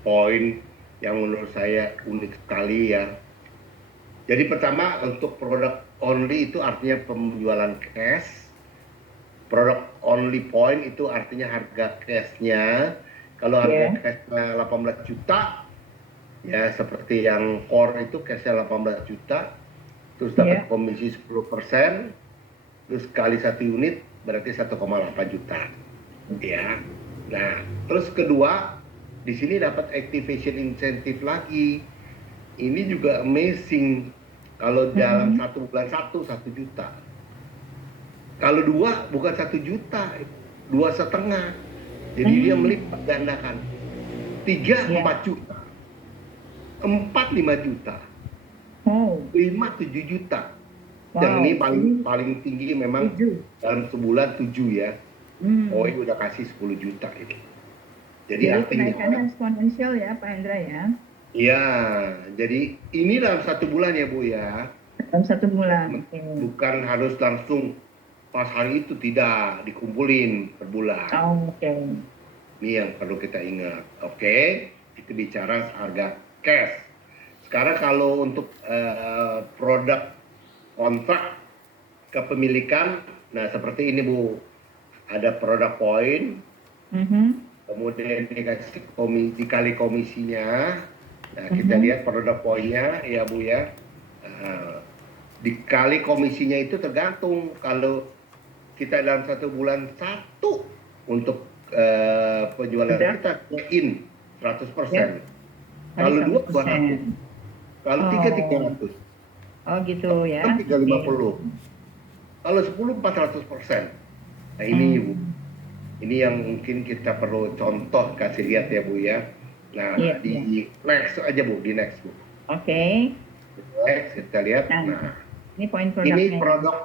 poin yang menurut saya unik sekali ya. Jadi pertama untuk produk only itu artinya penjualan cash. Produk only point itu artinya harga cashnya. Kalau harga Ya. cashnya 18 juta, ya seperti yang core itu cashnya 18 juta, terus dapat Ya. komisi 10%, terus kali satu unit berarti 1,8 juta. Ya. Nah, terus kedua, di sini dapat activation incentive lagi. Ini juga amazing. Kalau dalam Mm-mm. 1 bulan 1 juta. Kalau dua bukan 1 juta, 2,5. Jadi dia Hmm. melipat gandakan. Tiga Ya. 4 juta, 4 5 juta, Oh, 5 7 juta. Yang ini wow. paling Ini paling tinggi memang 7. dalam sebulan 7 ya. Oh, Hmm. ini udah kasih 10 juta ini. Jadi Jadi artinya, kenaikannya eksponensial ya Pak Hendra ya. ya, jadi ini dalam 1 bulan ya Bu ya. Dalam 1 bulan. Oke. Bukan harus langsung pas hari itu, tidak dikumpulin per bulan. Oh, oke. Ini yang perlu kita ingat. Oke, itu bicara harga cash. Sekarang kalau untuk produk kontrak kepemilikan, nah seperti ini Bu, ada produk poin, Mhm. kemudian dikali komisinya. Nah kita Mhm. lihat produk poinnya ya Bu ya. Dikali komisinya itu tergantung. Kalau kita dalam 1 bulan untuk penjualan Sudah kita in ya. 100%. Kali Kalau satu dua 200, persen. kalau tiga Oh, 300, oh gitu ya. kalau tiga Oke. 50, kalau 10 400%. Nah ini Bu, Hmm. ini yang mungkin kita perlu contoh kasih lihat ya Bu ya. Iya, Nah iya. di next aja Bu, di next Bu. Oke. Next kita lihat. Nah, Nah ini poin ini produknya ya. produk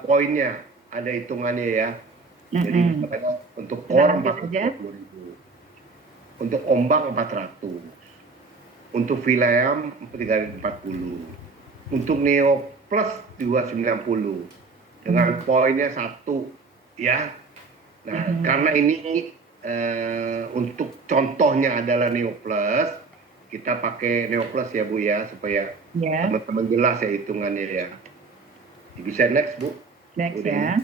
poinnya, ada hitungannya ya. Jadi Mm-mm. misalnya untuk Kita core lanjut aja. 420.000, untuk ombak 400, untuk Vilayam 340, untuk Neo Plus 290 dengan Hmm. poinnya 1 ya. Nah, Mhm. karena ini untuk contohnya adalah Neo Plus, kita pakai Neo Plus ya Bu ya, supaya Ya, teman-teman jelas ya hitungannya ya. Bisa next Bu, next udah ini. ya.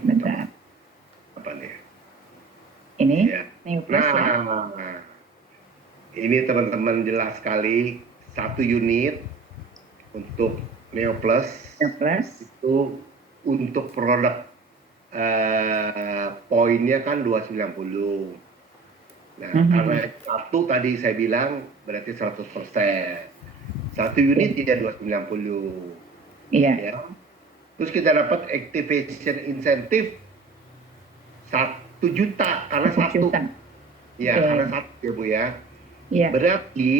Bentar. Apa nih? Ini Ya. New Plus ya. Nah, ini teman-teman jelas sekali, 1 unit untuk Neo Plus New Plus. itu untuk produk poinnya kan 290. Nah, karena Mhm. satu tadi saya bilang berarti 100%. 1 unit Oke. tidak 290 Iya, ya. Terus kita dapat activation incentive 1 juta karena 1 satu. juta. Ya, Oke. karena satu ya Bu ya. Iya. Berarti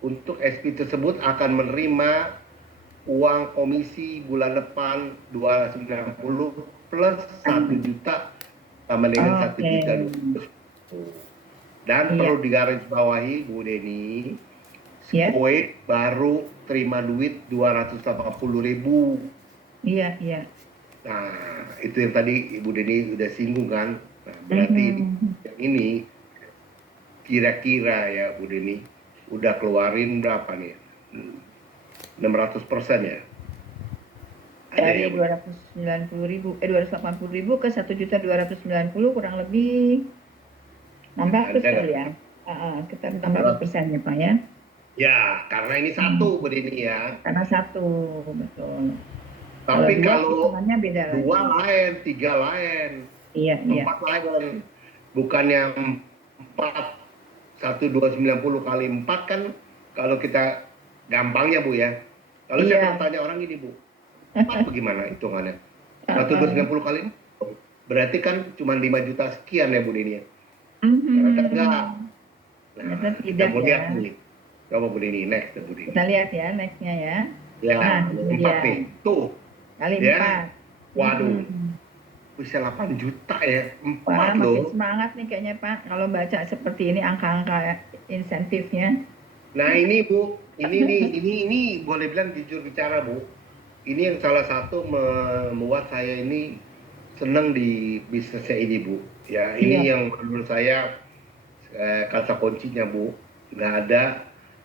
untuk SP tersebut akan menerima uang komisi bulan depan 290 plus 1 juta sama dengan 1,2 juta. Dan Iya. perlu digarisbawahi Bu Deni, Ya. Koe baru terima duit 280.000. Iya, iya. Nah, itu yang tadi Ibu Deni udah singgung kan. Nah, berarti Mhm. ini kira-kira ya Bu Deni udah keluarin berapa nih? 600% ya? Ada Dari ya Bu? 290.000, 280.000 ke 1.290.000 kurang lebih 600 Ada nggak? kali ya. Sekitar 600% ya Pak ya. Ya, karena ini Hmm. satu Bu Deni ya. Karena satu, betul. Kalau Tapi dua kalau hitungannya beda dua lagi. lain, tiga lain, Iya, iya. 4 lain. Bukan yang 4, 1,290 kali 4 kan kalau kita gampangnya Bu ya. Kalau saya pernah Iya. tanya orang gini Bu, 4 bagaimana hitungannya? Heeh. 1,290 kali 4, berarti kan cuma 5 juta sekian ya Bu Dini ya? Ternyata enggak. Mhm. Ternyata Nah, kita tidak mau ya. lihat nih. Coba Bu Dini, next Bu Dini. Kita lihat ya nextnya ya. Ya, Nah, yang iya. 4 nih. Tuh, Kali ya. 4. Waduh, Mm-mm. bisa 8 juta ya. Wah, 4 makin loh. semangat nih kayaknya Pak, kalau baca seperti ini angka-angka insentifnya. Nah, ini Bu, ini boleh bilang jujur bicara Bu. Ini yang salah satu membuat saya ini senang di bisnisnya ini Bu. Ya, ini Iya. yang menurut saya kata kuncinya Bu. Nggak ada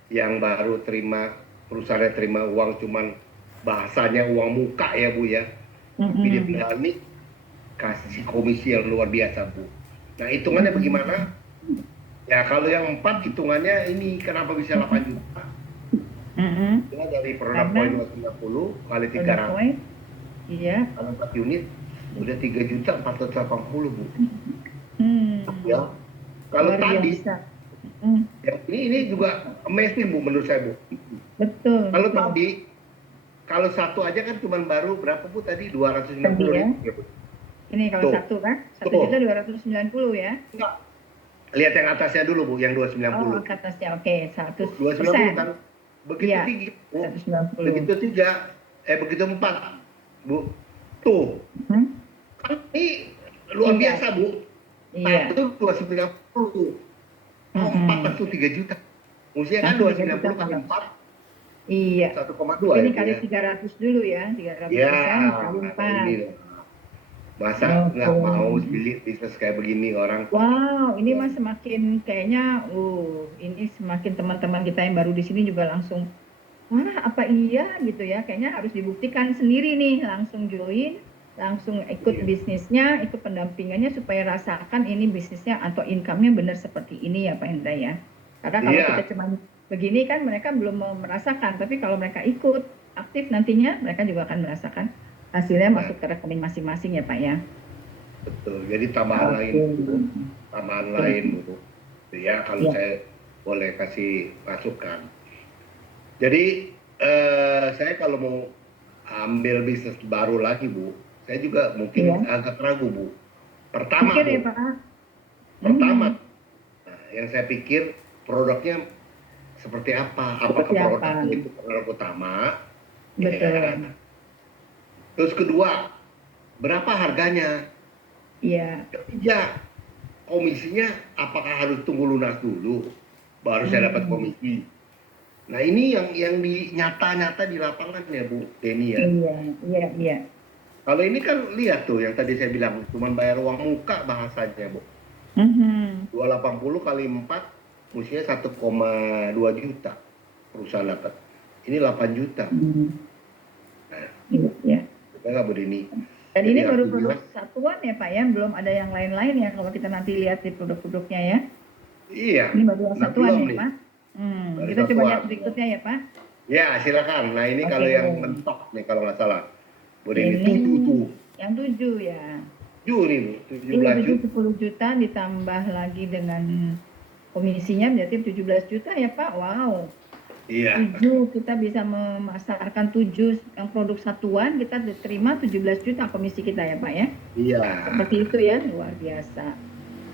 yang baru perusahaannya terima uang cuman bahasanya uang muka ya Bu ya. Tapi dia Mm-mm. berani kasih komisi yang luar biasa Bu. Nah, hitungannya Mm-mm. bagaimana? Ya, kalau yang 4 hitungannya ini kenapa bisa 8 juta? Mm-mm. Ya, dari produk Karena poin 230 kali produk 300 poin, iya. kali 4 unit udah 3.480 Bu. Hmm, Ya. Kalau luar tadi biasa. Mm. yang ini juga amazing Bu menurut saya Bu. Betul, Kalau betul. tadi kalau satu aja kan cuma baru berapa Bu tadi 290 Tadi ya. ribu ya Bu. Ini kalau Tuh, satu kan, satu juta tuh. 290 ya. Enggak. Lihat yang atasnya dulu Bu, yang Oh, 290. ke atasnya. Oke, 290 100%. kan begitu Iya, tinggi Bu. 190. Begitu 3, begitu 4 Bu. Tuh, Hmm? kan ini luar Iya, biasa Bu. iya. Satu 290, kalau 4 Mm-mm. langsung 3 juta. Mestinya kan Langsung 3 juta 290 kali malam. 4 Iya. 1,2 Ini ya Bu kali ya. 300 dulu ya, 300% Ya, dikali ini 4. loh. Masa Oke. nggak mau pilih bisnis kayak begini orang. Wow, ini Ya, mah semakin kayaknya, ini semakin teman-teman kita yang baru di sini juga langsung, wah apa iya gitu ya, kayaknya harus dibuktikan sendiri nih, langsung join, langsung ikut iya. bisnisnya, ikut pendampingannya supaya rasakan ini bisnisnya atau income-nya benar seperti ini ya Pak Hendra ya. Karena kalau kita Iya, cuma begini kan mereka belum mau merasakan, tapi kalau mereka ikut aktif nantinya mereka juga akan merasakan hasilnya nah masuk ke rekening masing-masing ya Pak ya. betul. Jadi tambahan lain Oke. Bu, tambahan lain Oke. Bu. Ya kalau Ya. saya boleh kasih masukan. Jadi saya kalau mau ambil bisnis baru lagi Bu, saya juga mungkin Iya. agak ragu Bu. Pertama Pikir ya Bu, Pak. pertama Hmm, yang saya pikir produknya seperti apa? Apakah seperti apa? produknya itu produk utama? Ya. Betul. Terus kedua, berapa harganya? Iya. Ketiga, komisinya apakah harus tunggu lunas dulu baru saya dapat Hmm, komisi? Nah ini yang di nyata-nyata di lapangan ya Bu Denny ya. iya, iya, iya. Kalau ini kan lihat tuh yang tadi saya bilang cuma bayar uang muka bahasanya Bu. Mhm. 280 kali 4 mestinya 1,2 juta perusahaan dapat. Ini 8 juta. Hmm, Nah, iya, iya. kita nggak Bu Denny. Dan Jadi ini baru aku produk bilang, satuan ya Pak ya, belum ada yang lain-lain ya kalau kita nanti lihat di produk-produknya ya. iya, Ini baru yang nah satuan belum ya nih, Pak. baru Kita coba lihat satuan. berikutnya ya Pak. Ya, silakan. Nah, ini Oke. kalau yang mentok nih kalau nggak salah. Bu Denny, Ini tuh. yang 7 ya. 7 nih, Bu. Ini 17 7 juta. 10 juta ditambah lagi dengan komisinya berarti 17 juta ya Pak. Wow. Iya, 7 kita bisa memasarkan 7 yang produk satuan kita terima 17 juta komisi kita ya Pak ya. iya, Seperti itu ya, luar biasa.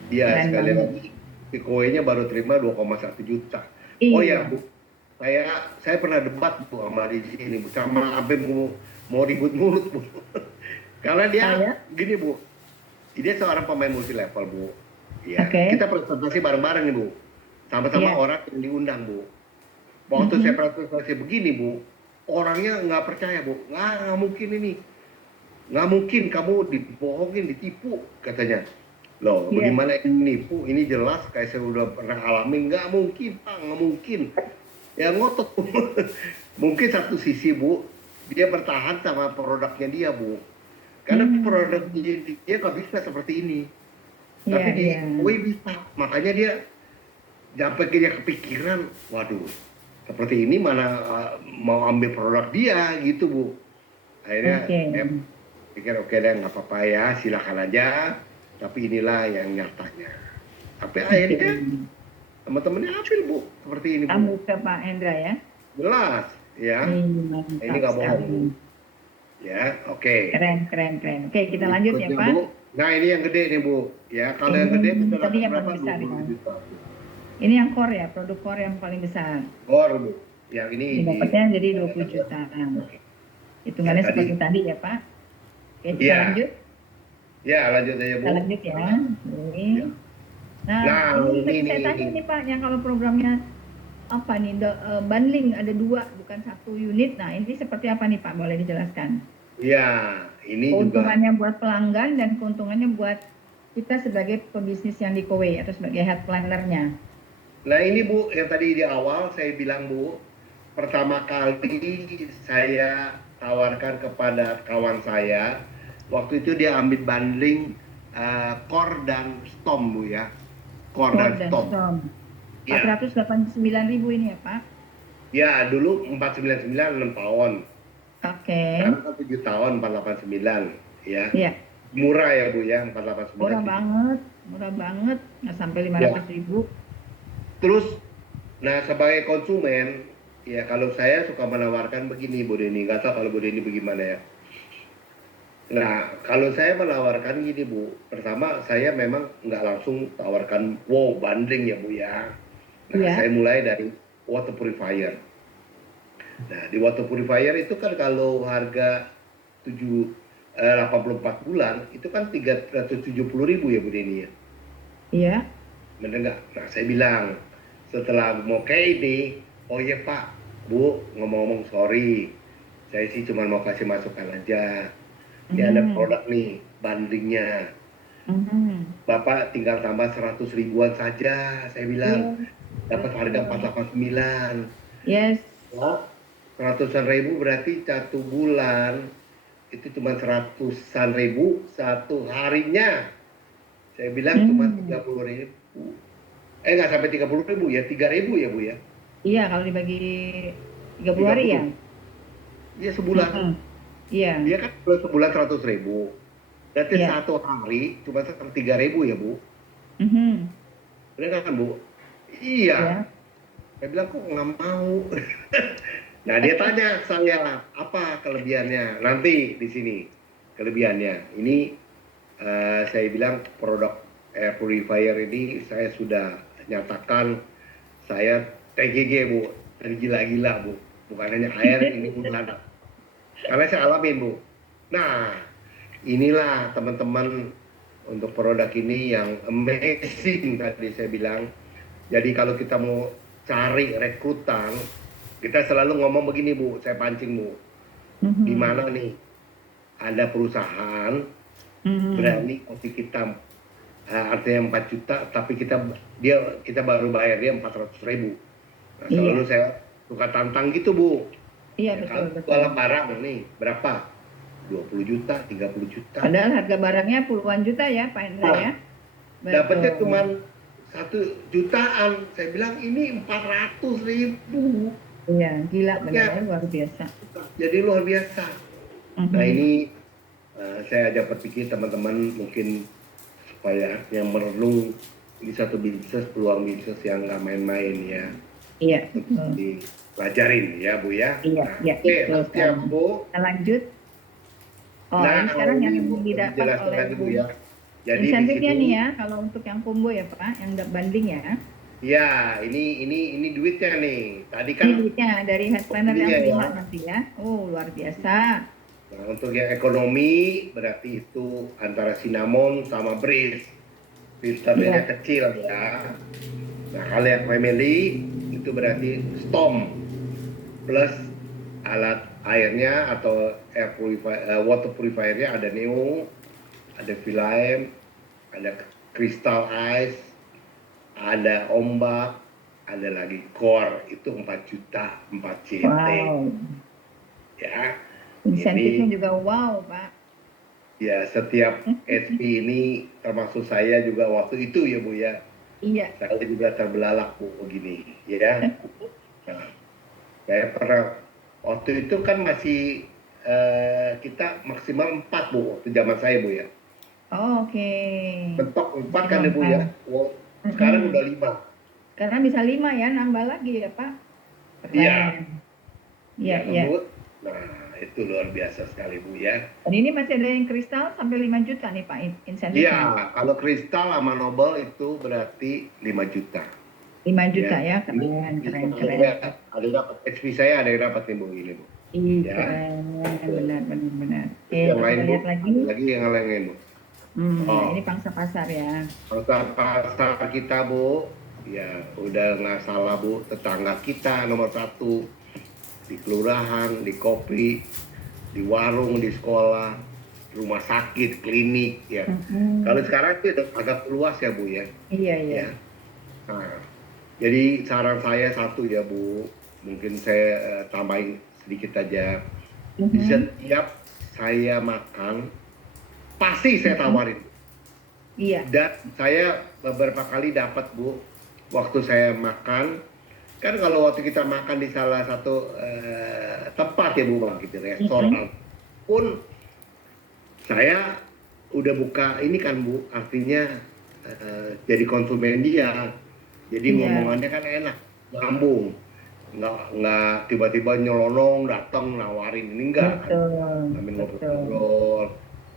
iya. Keren Sekali banget. lagi, si nya baru terima 2,1 juta. Oh ya, Iya. Bu. Saya pernah debat Bu sama di sini, Bu. Sama Abim mau ribut mulut, Bu. Karena dia Oh ya. gini, Bu. Dia seorang pemain multi level, Bu. Ya, Oke. kita presentasi bareng-bareng nih, Bu. Sama-sama Iya. orang yang diundang, Bu. Waktu saya Mhm. presentasi begini Bu, orangnya nggak percaya Bu, nggak mungkin ini, nggak mungkin kamu dibohongin, ditipu katanya. Loh, Iya. bagaimana ini nipu? Ini jelas kayak saya udah pernah alami, nggak mungkin Pak, nggak mungkin. Ya ngotot Bu. Mungkin satu sisi Bu, dia bertahan sama produknya dia Bu, karena produk Hmm. dia nggak bisa seperti ini. Iya, Tapi di iya. Kue bisa, makanya dia sampai dia kepikiran, waduh, seperti ini mana mau ambil produk dia gitu Bu. Akhirnya Oke. saya pikir oke deh nggak apa-apa ya, silakan aja. Tapi inilah yang nyatanya. Tapi Oke. akhirnya teman-temannya ambil Bu, seperti ini Bu. Kamu ke Pak Hendra ya. Jelas ya. Ini Mantap nggak bohong Bu. sekali. Ya, oke. Keren, keren, keren. Oke, kita lanjut ya Berikutnya Pak. Bu. Nah ini yang gede nih Bu. Ya, kalau yang gede Ini bisa tadi dapat yang berapa? paling besar ya. 20 juta. Ini yang core ya, produk core yang paling besar. Bor Bu. Yang ini Ini di dapatnya jadi 20 juta. Hitungannya tadi. seperti tadi ya Pak. Oke, kita Iya, lanjut. ya lanjut aja Kita Bu. lanjut ya. Oke. Ya. Nah, Nah, ini ini saya nih. tanya nih Pak, yang kalau programnya apa nih, bundling ada dua, bukan satu unit. Nah, ini seperti apa nih Pak? Boleh dijelaskan? Ya, ini juga. Keuntungannya buat pelanggan dan keuntungannya buat kita sebagai pebisnis yang di Kowe atau sebagai head planner-nya. Nah ini Bu, yang tadi di awal saya bilang Bu, pertama kali saya tawarkan kepada kawan saya, waktu itu dia ambil bundling core dan stom Bu ya, core dan Core dan stom. Storm. Ya, 489.000 ini ya Pak? ya dulu 499 6 tahun, Oke. sekarang kan 7 tahun 489 ya. Iya, Murah ya Bu ya, 489 murah 7. banget. Murah banget. Nggak sampai Ya, 500.000. terus nah sebagai konsumen ya kalau saya suka menawarkan begini Bu Deni, nggak tahu kalau Bu Deni bagaimana ya. Nah, kalau saya menawarkan gini Bu, pertama saya memang nggak langsung tawarkan wow bundling ya Bu ya. Nah, saya Iya, mulai dari water purifier. Nah, di water purifier itu kan kalau harga 84 bulan itu kan 370.000 ya Bu Deni ya. iya. Bener nggak? Nah, saya bilang setelah mau kayak ini, oh iya Pak, Bu, ngomong-ngomong sorry, saya sih cuma mau kasih masukan aja. Ini ada Mhm, produk nih, bandingnya. mhm. Bapak tinggal tambah 100 ribuan saja, saya bilang. Iya, Dapat harga betul. 489. Yes. Ya, seratusan ribu berarti satu bulan itu cuma seratusan ribu satu harinya. Saya bilang cuma Hmm. 30.000. Nggak sampai 30.000 ya, 3.000 ya Bu ya. Iya, kalau dibagi 30 hari ya. 30. Iya sebulan. Mhm. Iya. Dia kan sebulan 100.000. Berarti Iya. satu hari cuma 3.000 ya Bu. Mhm. Benar kan Bu? Iya. Ya. Saya bilang kok nggak mau. Nah dia tanya saya apa kelebihannya nanti di sini kelebihannya. Ini saya bilang produk air purifier ini saya sudah nyatakan saya TGG Bu, tergila-gila Bu. Bukan hanya air ini bulan. Karena saya alamin Bu. Nah inilah teman-teman untuk produk ini yang amazing tadi saya bilang. Jadi kalau kita mau cari rekrutan, kita selalu ngomong begini Bu, saya pancing Bu. Di Mhm. mana nih ada perusahaan Mhm. berani kasih kita artinya 4 juta, tapi kita baru bayar dia 400.000. Nah, selalu Iya. saya suka tantang gitu Bu. Iya, Ya betul, kalau betul. jualan barang nih berapa? 20 juta, 30 juta. Padahal harga barangnya puluhan juta ya, Pak Hendra Nah, ya. dapatnya cuma Betul. 1 jutaan. Saya bilang ini 400.000. Iya, gila benar ya, Ya, luar biasa. jadi luar biasa. Nah Mhm. ini saya ajak berpikir teman-teman mungkin supaya yang merenung ini satu bisnis peluang bisnis yang nggak main-main ya Iya, untuk betul. dipelajarin ya Bu ya. Iya, Nah iya, oke betul sekali. siap Bu. Kita lanjut. Oh, Nah ini sekarang yang ini Bu lebih didapat jelaskan oleh lagi Bu Bu. ya. Jadi di Insentifnya sini nih ya, kalau untuk yang combo ya Pak, yang banding ya. ya ini duitnya nih. Tadi Ini kan duitnya dari head planner yang ininya ya. terima nanti ya. Oh, luar biasa. Nah, untuk yang ekonomi berarti itu antara cinnamon sama breeze. Filternya Iya, kecil ya. Nah, kalau yang family itu berarti storm plus alat airnya atau water purifiernya ada Neo, ada Vilime, ada crystal ice, ada ombak, ada lagi core itu 4 juta 4 CT wow. ya. Insentifnya Ini juga wow, Pak. ya setiap SP ini termasuk saya juga waktu itu ya Bu ya. Iya. Saya juga terbelalak Bu begini ya. Nah, saya pernah waktu itu kan masih kita maksimal 4 Bu waktu zaman saya Bu ya. Oke. Mentok 4 Masih kan ya Bu ya. mempan. Wow, sekarang udah Mm-mm. 5. Karena bisa 5 ya, nambah lagi ya, Pak. Iya, Keren. Iya, iya kan iya. Bu. Nah, itu luar biasa sekali Bu ya. Dan ini masih ada yang kristal sampai 5 juta nih, Pak, Iya, insentifnya. kalau kristal sama Nobel itu berarti 5 juta. 5 juta Ya, ya, ini keren, keren, keren. ada dapat HP saya, ada yang dapat nih Bu ini Bu. Ih, Ya. keren, benar, benar, benar. Terus Oke, yang kita lain Bu, lihat lagi. ada lagi yang lain Bu. Nah Oh, ini pangsa pasar ya. pasar pasar kita Bu, ya udah nggak salah Bu, tetangga kita nomor satu di kelurahan, di kopi, di warung, di sekolah, rumah sakit, klinik ya. Kalau Mm-mm. sekarang itu udah agak luas ya Bu ya. Iya, iya. Ya. Nah, jadi saran saya satu ya Bu, mungkin saya tambahin sedikit aja. Di Mhm, setiap saya makan, pasti saya mhm. tawarin. Iya. Dan saya beberapa kali dapat Bu, waktu saya makan, kan kalau waktu kita makan di salah satu tempat ya Bu, Bang, gitu, Mhm. restoran pun saya udah buka ini kan Bu, artinya jadi konsumen dia. Jadi Iya, ngomongannya kan enak, nyambung. Nggak tiba-tiba nyelonong datang nawarin, ini enggak kan. betul, Sambil betul. ngobrol-ngobrol.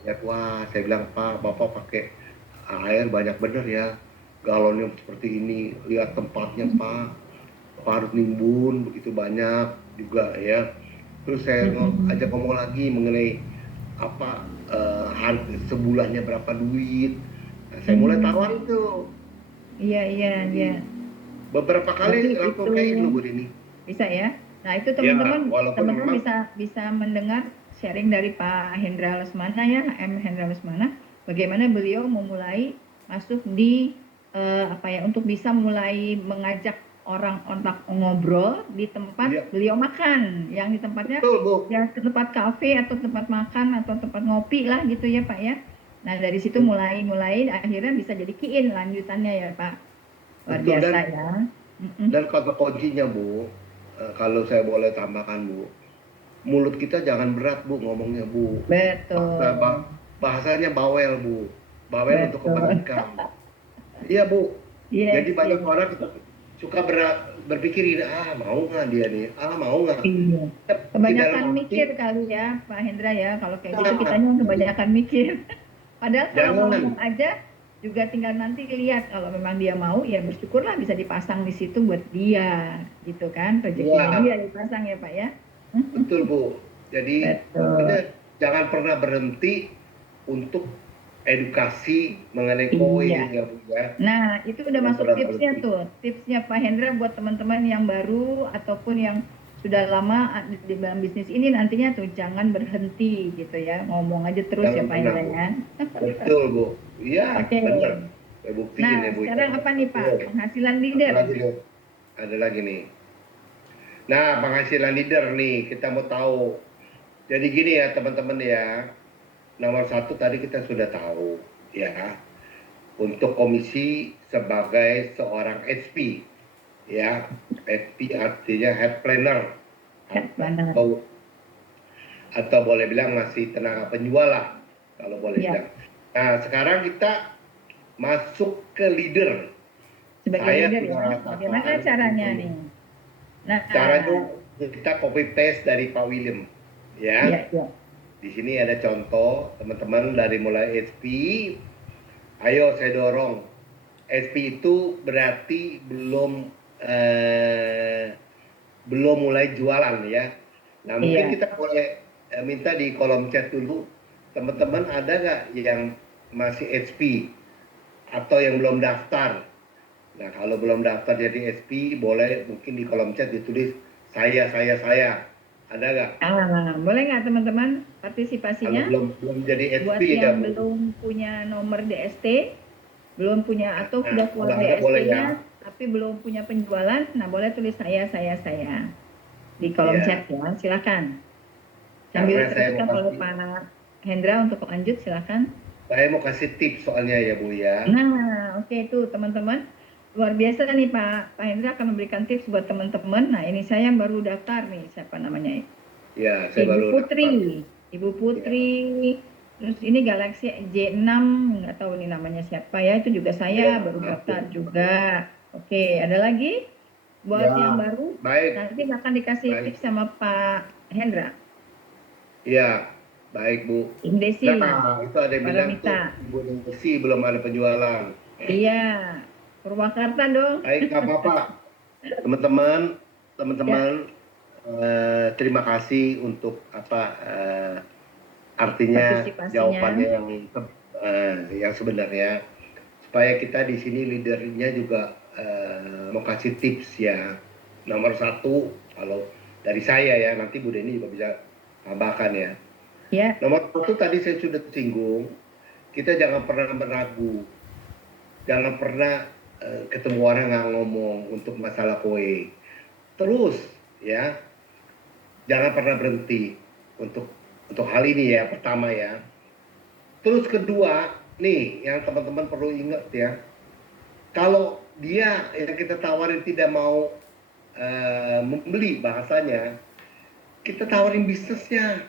Lihat, wah saya bilang, Pak, Bapak pakai air banyak bener ya. Galonnya seperti ini, lihat tempatnya Pak. Bapak harus nimbun begitu banyak juga ya. Terus saya ajak Mhm. ngomong lagi mengenai apa harga sebulannya berapa duit. Nah, saya mulai tawarin Hmm. tuh. Iya, iya, iya. Jadi beberapa Berarti kali langsung itu kayak gitu Bu ini. bisa ya. Nah, itu Ya, teman-teman walaupun teman-teman memang bisa bisa mendengar sharing dari Pak Hendra Lesmana ya, M Hendra Lesmana, bagaimana beliau memulai masuk di apa ya untuk bisa mulai mengajak orang untuk ngobrol di tempat iya beliau makan, yang di tempatnya betul Bu. ya ke tempat kafe atau tempat makan atau tempat ngopi lah gitu ya Pak ya. Nah, dari situ mulai akhirnya bisa jadi kiin lanjutannya ya Pak. Luar Betul biasa ya. Mm-mm. dan kata kuncinya Bu, kalau saya boleh tambahkan Bu, mulut kita jangan berat Bu ngomongnya Bu. Bahasa, Betul, bahasanya bawel Bu, bawel untuk betul. kebaikan. Iya Bu. Yes, Jadi banyak yes. orang suka berpikir ini, ah mau nggak dia nih, ah mau nggak. Iya. Di dalam Kebanyakan mikir hati, kali ya, Pak Hendra ya. Kalau kayak gitu nah, kitanya yang kebanyakan mikir. Padahal kalau ngomong jangan. aja juga tinggal nanti lihat kalau memang dia mau ya bersyukurlah bisa dipasang di situ buat dia gitu kan rezekinya dia Iya, dipasang ya Pak ya. betul Bu. Jadi Betul. pokoknya jangan pernah berhenti untuk edukasi mengenai Iya. koin ya Bu ya. Nah, itu udah Jangan masuk pernah tipsnya berhenti. tuh. Tipsnya Pak Hendra buat teman-teman yang baru ataupun yang sudah lama di dalam bisnis ini nantinya tuh jangan berhenti gitu ya. Ngomong aja terus ya Jangan Pak pernah Hendra Bu. ya. Betul Bu. Iya, Oke. benar. Saya buktiin ya Nah, Bu ya. sekarang apa nih Pak? Betul. Penghasilan Apa leader. lagi nih? Ada lagi nih. Nah, penghasilan leader nih, kita mau tahu. Jadi gini ya teman-teman ya, nomor satu tadi kita sudah tahu ya, untuk komisi sebagai seorang HP ya, HP artinya head planner Head planner. atau atau boleh bilang masih tenaga penjual lah kalau boleh Ya, bilang. Nah sekarang kita masuk ke leader. sebagai Saya leader sudah ya. Bagaimana rasakan caranya nih? Nah, caranya kita copy paste dari Pak William ya. ya, ya. Di sini ada contoh teman-teman dari mulai HP. Ayo saya dorong. SP itu berarti belum mulai jualan ya. Nah mungkin Iya. kita boleh minta di kolom chat dulu, teman-teman ada nggak yang masih SP atau yang belum daftar. Nah kalau belum daftar jadi SP boleh mungkin di kolom chat ditulis saya. Ada nggak? Boleh nggak teman-teman Kalau partisipasinya? belum belum jadi SP Buat ya yang Bu. belum punya nomor DST, belum punya atau Nah sudah kalau keluar ada boleh ya. DST-nya tapi belum punya penjualan, nah boleh tulis saya di kolom Ya chat ya, silakan. karena Sambil saya mau teruskan oleh kasih Pak Hendra untuk lanjut, silakan. tips soalnya ya Bu ya. Nah, oke itu teman-teman. Luar biasa nih Pak Hendra akan memberikan tips buat teman-teman. Nah, ini saya yang baru daftar nih, siapa namanya? Ya, saya Ibu baru Putri. daftar. Ibu Ya, Putri. Terus ini Galaxy J6, nggak tahu ini namanya siapa ya. Itu juga saya ya, baru daftar aku. juga. Oke, ada lagi buat yang Ya, baru baik, nanti akan dikasih baik. tips sama Pak Hendra. Ya, baik Bu. Ibu Desi, Nah, itu ada yang bilang tuh Paramita. Ibu Desi belum ada penjualan. Iya. Purwakarta dong. Baik, nggak apa-apa. Teman-teman, Ya, teman-teman, terima kasih untuk artinya partisipasinya. jawabannya yang sebenarnya, supaya kita di sini leadernya juga mau kasih tips ya. Nomor satu, kalau dari saya ya, nanti Bu Deni juga bisa tambahkan ya. Ya, Nomor satu tadi saya sudah singgung, kita jangan pernah meragu, jangan pernah ketemu orang nggak ngomong untuk masalah kue. Terus ya, jangan pernah berhenti untuk hal ini ya, pertama ya. Terus kedua, nih yang teman-teman perlu ingat ya, kalau dia yang kita tawarin tidak mau membeli bahasanya, kita tawarin bisnisnya,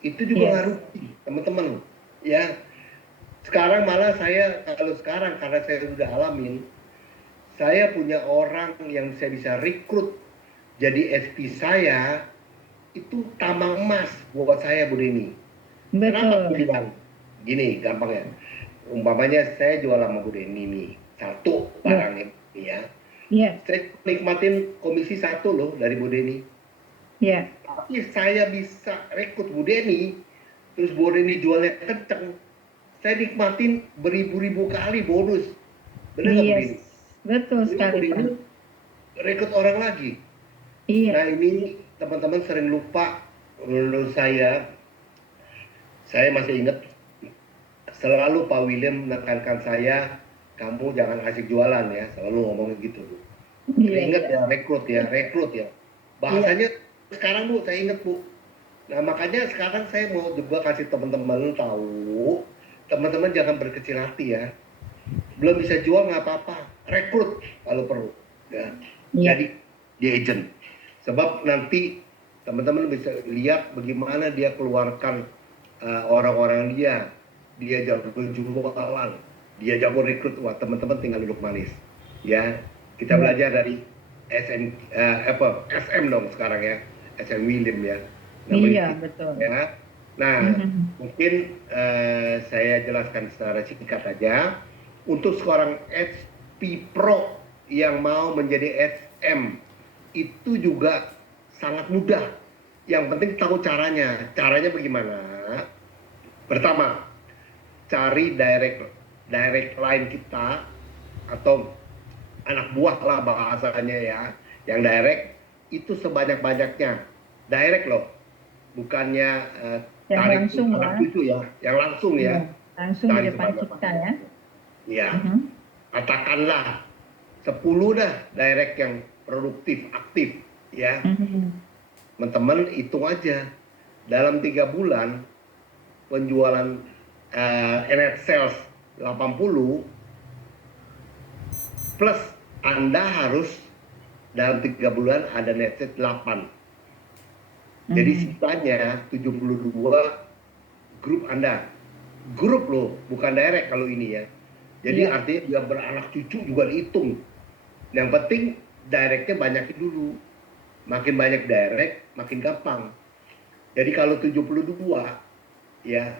itu juga nggak yes. rugi teman-teman ya. Sekarang malah saya, kalau sekarang karena saya sudah alamin, saya punya orang yang saya bisa rekrut jadi SP saya, itu tambang emas buat saya Bu Deni. Kenapa aku Betul. bilang? Gini gampangnya, umpamanya saya jual sama Bu Deni nih, satu Ya, barangnya ini ya, ya, saya nikmatin komisi satu loh dari Bu Deni. ya. Tapi saya bisa rekrut Bu Deni, terus Bu Deni jualnya kenceng, saya nikmatin beribu-ribu kali bonus. Bener nggak Bu Yes. Deni? Betul Ini Bu sekali, Deni Pak. rekrut orang lagi. Nah Iya. ini teman-teman sering lupa, menurut saya masih ingat selalu Pak William menekankan saya, kamu jangan asik jualan ya, selalu ngomong gitu. Iya, Ingat iya. ya, rekrut ya. Iya. Bahasanya sekarang Bu, saya ingat Bu. Nah makanya sekarang saya mau juga kasih teman-teman tahu, teman-teman jangan berkecil hati ya. Belum bisa jual nggak apa-apa, rekrut kalau perlu. Ya. Iya. Jadi di agent. Sebab nanti teman-teman bisa lihat bagaimana dia keluarkan orang-orang dia jago jualan, dia jago rekrut. Wah teman-teman tinggal duduk manis ya. Kita Iya. belajar dari SM dong sekarang ya, SM William ya, Iya, namanya betul. ya. Nah Mhm. mungkin saya jelaskan secara singkat aja. Untuk seorang SP Pro yang mau menjadi SM itu juga sangat mudah. Yang penting tahu caranya. Caranya bagaimana? Pertama, cari direct line kita atau anak buah lah bahasanya ya. Yang direct itu sebanyak-banyaknya. Direct loh, bukannya Yang tarik langsung anak lah. cucu ya, yang langsung Iya. ya, Langsung di cari depan kita ya. sebanyak-banyaknya. Ya, Mhm. katakanlah 10 dah direct yang produktif, aktif ya. Mhm. Teman-teman hitung aja dalam 3 bulan penjualan net sales 80 plus Anda harus dalam 3 bulan ada net sales 8. Jadi Mhm. sisanya 72 grup Anda. Grup loh, bukan direct kalau ini ya. Jadi Iya. artinya dia beranak cucu juga dihitung. Yang penting directnya banyakin dulu. Makin banyak direct, makin gampang. Jadi kalau 72 ya,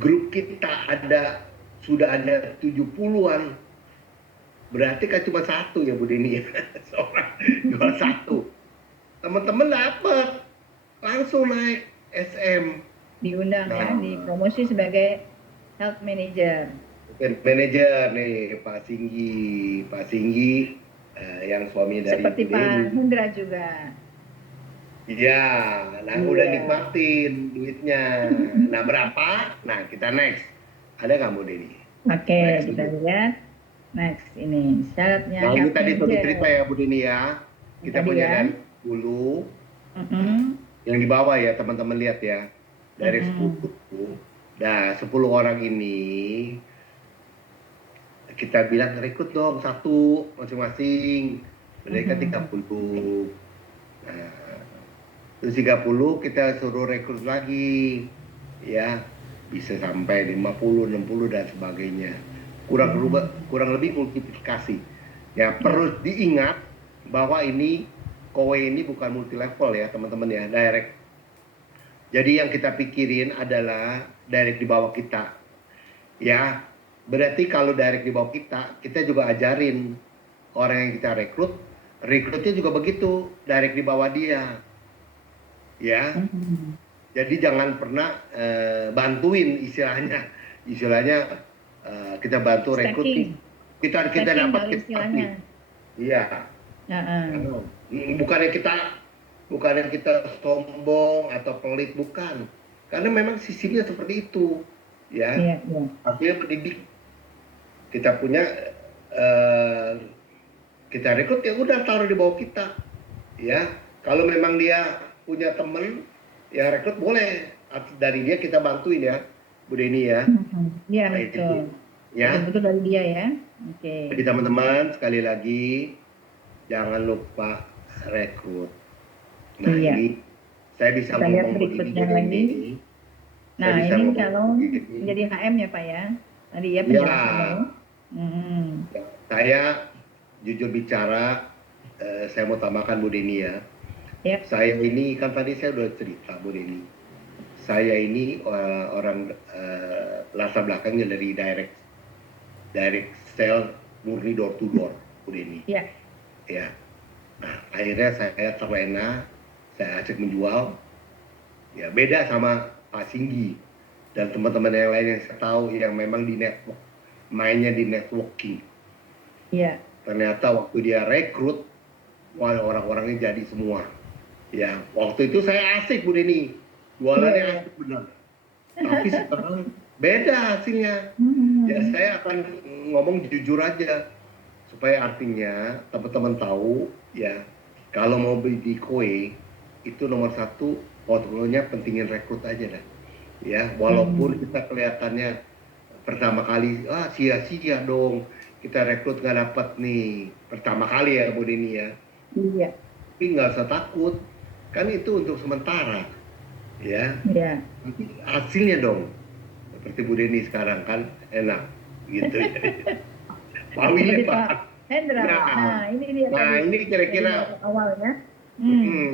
grup kita sudah ada 70-an, berarti kan cuma satu ya Bu Deni ya. Seorang jual satu. Teman-teman dapat langsung naik SM. Diundang ya, Nah, dipromosi sebagai health manager. manajer nih Pak Singgi yang suami dari Seperti Bu Pak Deni. Hendra juga. Iya, nah udah Iya. nikmatin duitnya. Nah berapa? Nah kita next. Ada nggak Bu Deni? Oke, Next kita dulu. lihat next ini syaratnya Nah ini health tadi satu cerita manager. ya Bu Dini ya. Ini Kita tadi punya ya. dari 10, Mhm. yang di bawah ya teman-teman lihat ya. Dari Mhm. 10. Nah 10 orang ini kita bilang rekrut dong satu masing-masing. Mereka Mhm. 30. Nah, terus 30 kita suruh rekrut lagi. Ya, bisa sampai 50, 60 dan sebagainya. Mhm. Kurang lebih multiplikasi. Ya, Ya. perlu diingat bahwa ini kowe ini bukan multi level ya, teman-teman ya, direct. Jadi yang kita pikirin adalah direct di bawah kita. Ya, berarti kalau direct di bawah kita juga ajarin orang yang kita rekrutnya juga begitu, direct di bawah dia, ya. Jadi jangan pernah bantuin istilahnya kita bantu rekrut, Stacking. kita Stacking dapat kalau istilahnya. Iya. Heeh. Bukannya kita sombong atau pelit, bukan. Karena memang sistemnya seperti itu, ya. Iya, iya. Artinya pendidik kita punya kita rekrut ya udah taruh di bawah kita, ya. Kalau memang dia punya temen yang rekrut boleh dari dia kita bantuin ya, Bu Deni ya. Iya, Nah, betul. itu, ya. Betul dari dia ya. Oke. Jadi teman-teman sekali lagi jangan lupa rekrut. Nah, Iya. ini saya bisa Kita lihat ngomong berikutnya begini, lagi. Saya Nah, bisa ini ngomong kalau begini. jadi HM ya Pak ya. Tadi ya Ya. penjelasannya. Saya jujur bicara, saya mau tambahkan Bu Deni ya. Ya. Saya ini kan tadi saya udah cerita Bu Deni. Saya ini orang latar belakangnya dari direct sale murni door to door, Bu Deni. Ya. Ya. Nah, akhirnya saya terlena, saya asik menjual. Ya, beda sama Pak Singgi dan teman-teman yang lain yang saya tahu yang memang di network, mainnya di networking. Iya. Ternyata waktu dia rekrut, wah orang-orangnya jadi semua. Ya, waktu itu saya asik Bu Deni, jualannya asik benar. Tapi sekarang beda hasilnya. Ya saya akan ngomong jujur aja, supaya artinya teman-teman tahu ya, kalau mau beli di Koe itu nomor satu portfolionya pentingin rekrut aja dah. Ya, walaupun kita kelihatannya pertama kali sia-sia dong kita rekrut nggak dapat nih pertama kali ya Bu Deni ya. Iya. Tapi nggak usah takut, kan itu untuk sementara ya. Iya. Nanti hasilnya dong seperti Bu Deni sekarang kan enak gitu ya. Pak Willy Pak Hendra. Nah, ini dia nah tadi. ini kira-kira Awalnya.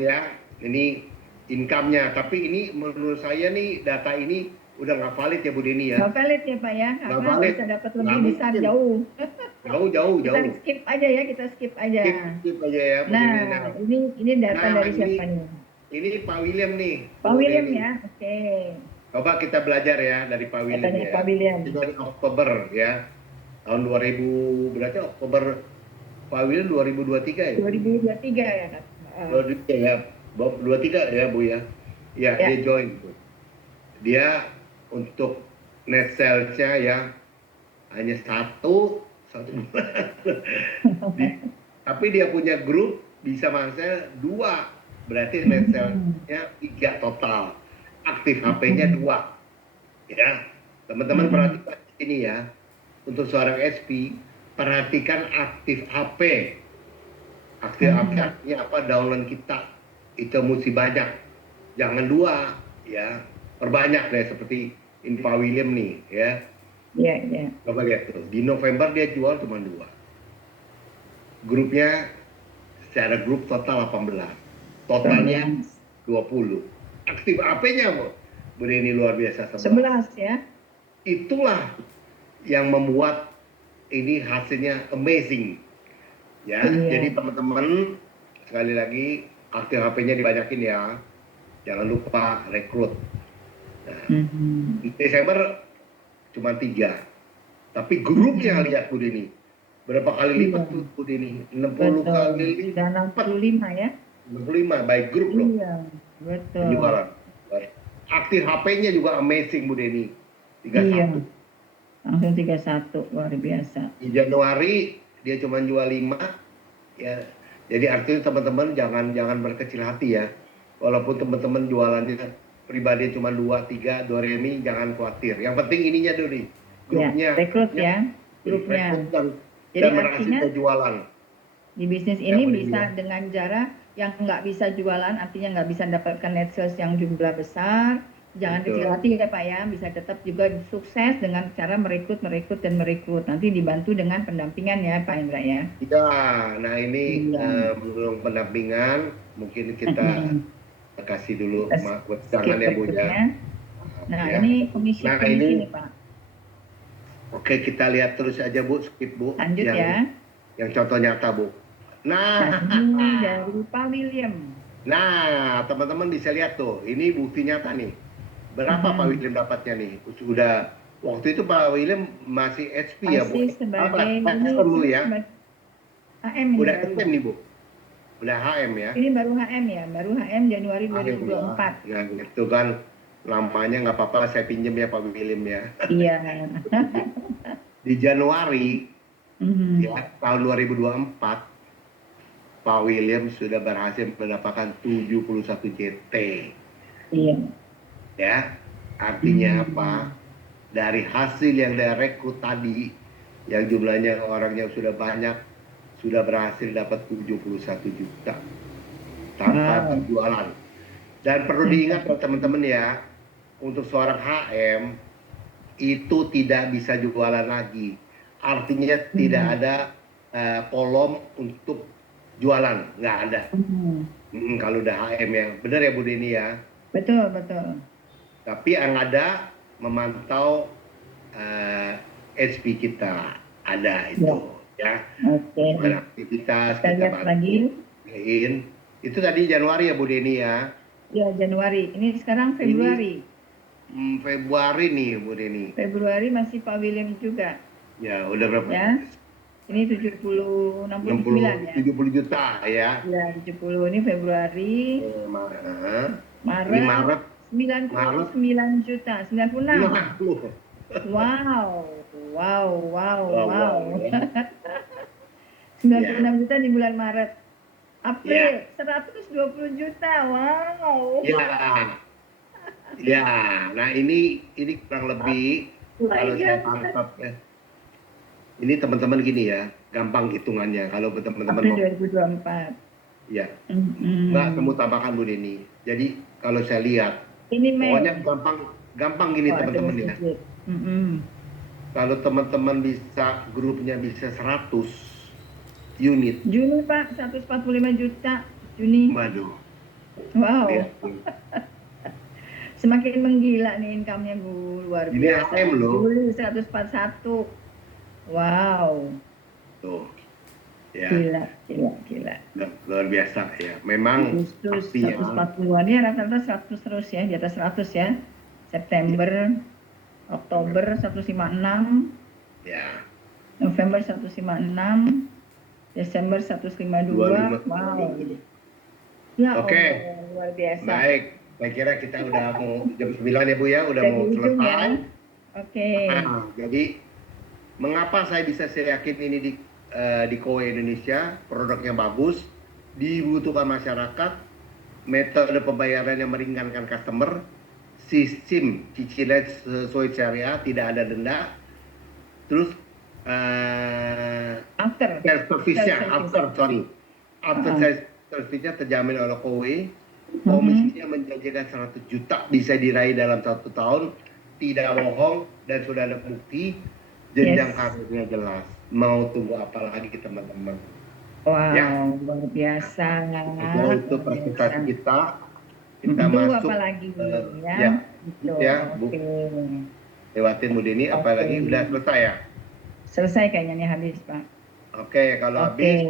ya ini income-nya, tapi ini menurut saya nih data ini udah nggak valid ya Bu Deni ya. Nggak valid ya Pak ya, Nggak karena valid. bisa dapat Nggak lebih besar mungkin. jauh. Jauh. Kita skip aja ya, kita skip aja. Skip aja ya Bu Nah, Deni. ini data dari siapa nih? Ini Pak William nih. Pak Bu William Deni. ya, oke. Coba kita belajar ya dari Pak William Datanya ya. Pak William. Itu dari Oktober ya. Tahun 2000 berarti Oktober Pak William 2023 ya? 2023 ya Kak. 23 ya. 23 ya Bu ya. Ya, Ya. dia join tuh. Dia untuk net sales-nya ya hanya satu bulan. Tapi dia punya grup bisa masuk 2. Berarti net sales-nya 3 total. Aktif HP-nya 2. Ya. Teman-teman perhatikan ini ya. Untuk seorang SP, perhatikan aktif HP. Aktif HP artinya apa? Download kita itu mesti banyak. Jangan 2 ya. Perbanyak deh seperti Pak William nih ya. Iya. Coba lihat tuh. Di November dia jual cuma 2. Grupnya secara grup total 18. Totalnya 20. Aktif HP-nya Bu Deni luar biasa 11 ya. Itulah yang membuat ini hasilnya amazing. Ya, jadi teman-teman sekali lagi aktif HP-nya dibanyakin ya. Jangan lupa rekrut. Nah, di Desember cuma 3. Tapi grupnya lihat Bu Deni. Berapa kali lipat tuh Bu Deni? 60 kali lipat. Dan 65 ya. 65 by grup loh. Iya, betul. Penjualan. Aktif HP-nya juga amazing Bu Deni. 31. Iya. Langsung 31, luar biasa. Di Januari dia cuma jual 5 ya. Jadi artinya teman-teman jangan berkecil hati ya. Walaupun teman-teman jualannya pribadi cuma 2, 3, Doremi jangan khawatir. Yang penting ininya dulu nih. Grupnya. Ya, rekrut ya. Grupnya. Dan artinya jualan. Di bisnis ini bisa dengan cara yang nggak bisa jualan, artinya nggak bisa dapatkan net sales yang jumlah besar. Jangan kecil hati ya Pak ya, bisa tetap juga sukses dengan cara merekrut. Nanti dibantu dengan pendampingan ya Pak Indra ya. Iya, nah ini belum pendampingan, mungkin kita kasih dulu jangan ya Bu ya. Nah ini komisi nih Pak. Oke, kita lihat terus aja Bu, skip Bu. Lanjut ya. Yang contoh nyata Bu. Nah, Nah, ini dari Pak William. nah teman-teman bisa lihat tuh, ini bukti nyata nih. Berapa Pak William dapatnya nih? Sudah waktu itu Pak William masih HP ya Bu? Masih sebagai ini HM dulu ya. sebagai HM ini Udah baru. HM nih Bu. Udah HM ya. Ini baru HM ya, baru HM Januari HM 2024. ya. Nah, itu kan namanya nggak apa-apa saya pinjem ya Pak William ya. Iya. Di Januari Mhm. ya tahun 2024 Pak William sudah berhasil mendapatkan 71 JT. Iya. Ya, artinya apa? Dari hasil yang dia rekrut tadi, yang jumlahnya orangnya sudah banyak, sudah berhasil dapat 71 juta tanpa berjualan. Dan perlu diingat teman-teman ya, untuk seorang HM itu tidak bisa jualan lagi. Artinya tidak ada kolom untuk jualan, nggak ada. Kalau udah HM ya, benar ya Bu Deni ya. Betul, betul. Tapi yang ada memantau HP kita ada itu ya. Oke. Aktivitas Kita lihat lagi. Itu tadi Januari ya Bu Deni ya. Ya, Januari. Ini sekarang Februari. Februari nih Bu Deni. Februari masih Pak William juga. Ya, udah berapa? Ya. Ini 69 ya. 70 juta ya. Ya, 70 ini Februari. Maret. Ini Maret. 99 juta, 96. 90. Wow. 96 Ya. juta di bulan Maret. April 120 juta. Wow. Ya. Nah ini kurang lebih kalau saya tangkap ya. Ini teman-teman gini ya, gampang hitungannya kalau teman-teman April 2024. Ya. Nggak temu tambahkan Bu Deni. Jadi kalau saya lihat ini pokoknya gampang gini teman-teman ya. Kalau teman-teman bisa grupnya bisa 100 unit. Juni Pak 145 juta Juni. Waduh. Wow. Ya. Semakin menggila nih income-nya Bu, luar biasa. Ini HM loh. Juli 141. Wow. Tuh. Ya. Gila. Luar biasa ya. Memang Agustus 140-an ya, rata-rata 100 terus ya, di atas 100 ya. September, Oktober 156. Ya. November 156. Desember 152. Wow. Ya, Oke. Luar biasa. Baik. Saya kira kita udah mau jam 9 ya Bu ya, udah mau selesai. Ya? Oke. Nah, jadi mengapa saya bisa yakin ini di Kowe Indonesia produknya bagus, dibutuhkan masyarakat, metode pembayaran yang meringankan customer, sistem cicilan sesuai syariah, tidak ada denda, terus after service-nya terjamin oleh Kowe, komisinya menjanjikan 100 juta bisa diraih dalam 1 tahun, tidak bohong dan sudah ada bukti, jenjang karirnya jelas. Mau tunggu apa lagi teman-teman? Wow, ya. Luar biasa. Itu presentasi kita tunggu masuk. Apa lagi ya, Bu. Lewatin Bu Deni, apalagi udah selesai ya? Selesai kayaknya nih habis Pak. Oke, kalau habis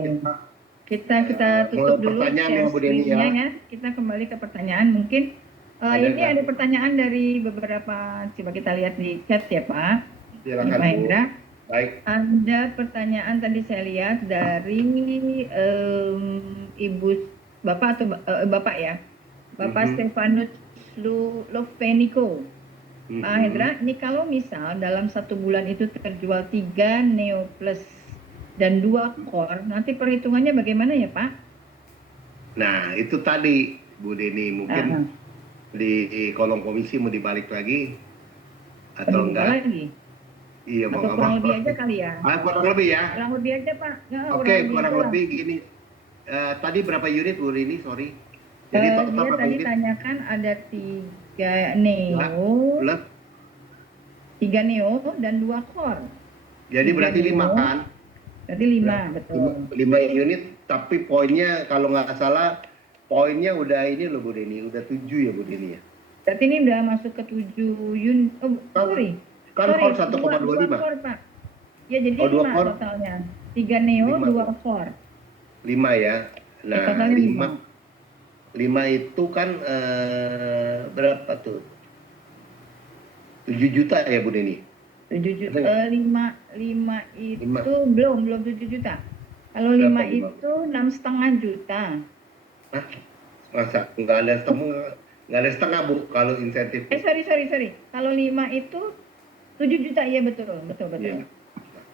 kita tutup dulu pertanyaan Bu Deni ya. Kita kembali ke pertanyaan mungkin. Ini ada pertanyaan dari beberapa, coba kita lihat di chat ya Pak. Silakan Pak Hendra. Baik. Ada pertanyaan tadi saya lihat dari Bapak atau Bapak ya. Bapak Stefanus Loveniko. Pak Hendra, ini kalau misal dalam 1 bulan itu terjual 3 Neo Plus dan 2 Core, nanti perhitungannya bagaimana ya Pak? Nah, itu tadi Bu Deni mungkin di kolom komisi mau dibalik lagi atau enggak? Lagi? Iya, atau kurang lebih aja kali ya? Kurang lebih ya? Kurang lebih aja Pak. Oke, kurang lebih gini. Tadi berapa unit Bu Deni? Sorry. Jadi dia tadi tanyakan ada 3 Neo, 3 Neo dan 2 Core. Jadi berarti 5 kan? Berarti 5, betul. 5 unit, tapi poinnya kalau nggak salah, poinnya udah ini loh Bu Deni, udah 7 ya Bu Deni ya? Berarti ini udah masuk ke 7 unit, sorry. Kan Sorry, core dua 1,25. core Pak. Ya jadi Oh, 2 5 core, totalnya. 3 neo, 5 2 core. core. 5 ya. Ya, Nah, totalnya 5. 5 itu kan berapa tuh? 7 juta ya Bu Deni? 7 juta, Ada nggak? 5 5 itu belum 7 juta. Kalau 5 berapa 5? itu 6,5 juta. Hah? Masa nggak ada setengah Bu kalau insentif Bu? Sorry. Kalau 5 itu 7 juta, iya betul. Iya.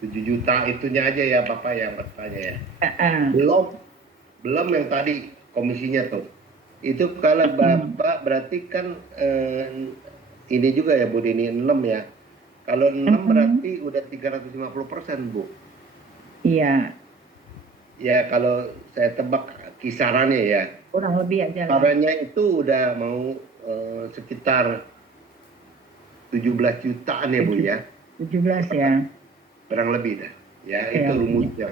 7 juta itunya aja ya Bapak yang bertanya ya. Ah, Belum yang tadi komisinya tuh. Itu kalau Bapak berarti kan ini juga ya Bu Dini 6 ya. Kalau 6 berarti udah 350% Bu. Iya, Ya kalau saya tebak kisarannya ya. kurang lebih aja lah. Kisarannya itu udah mau sekitar 17 jutaan ya Bu ya. 17 ya. Kurang lebih dah. Ya Ya, itu rumusnya.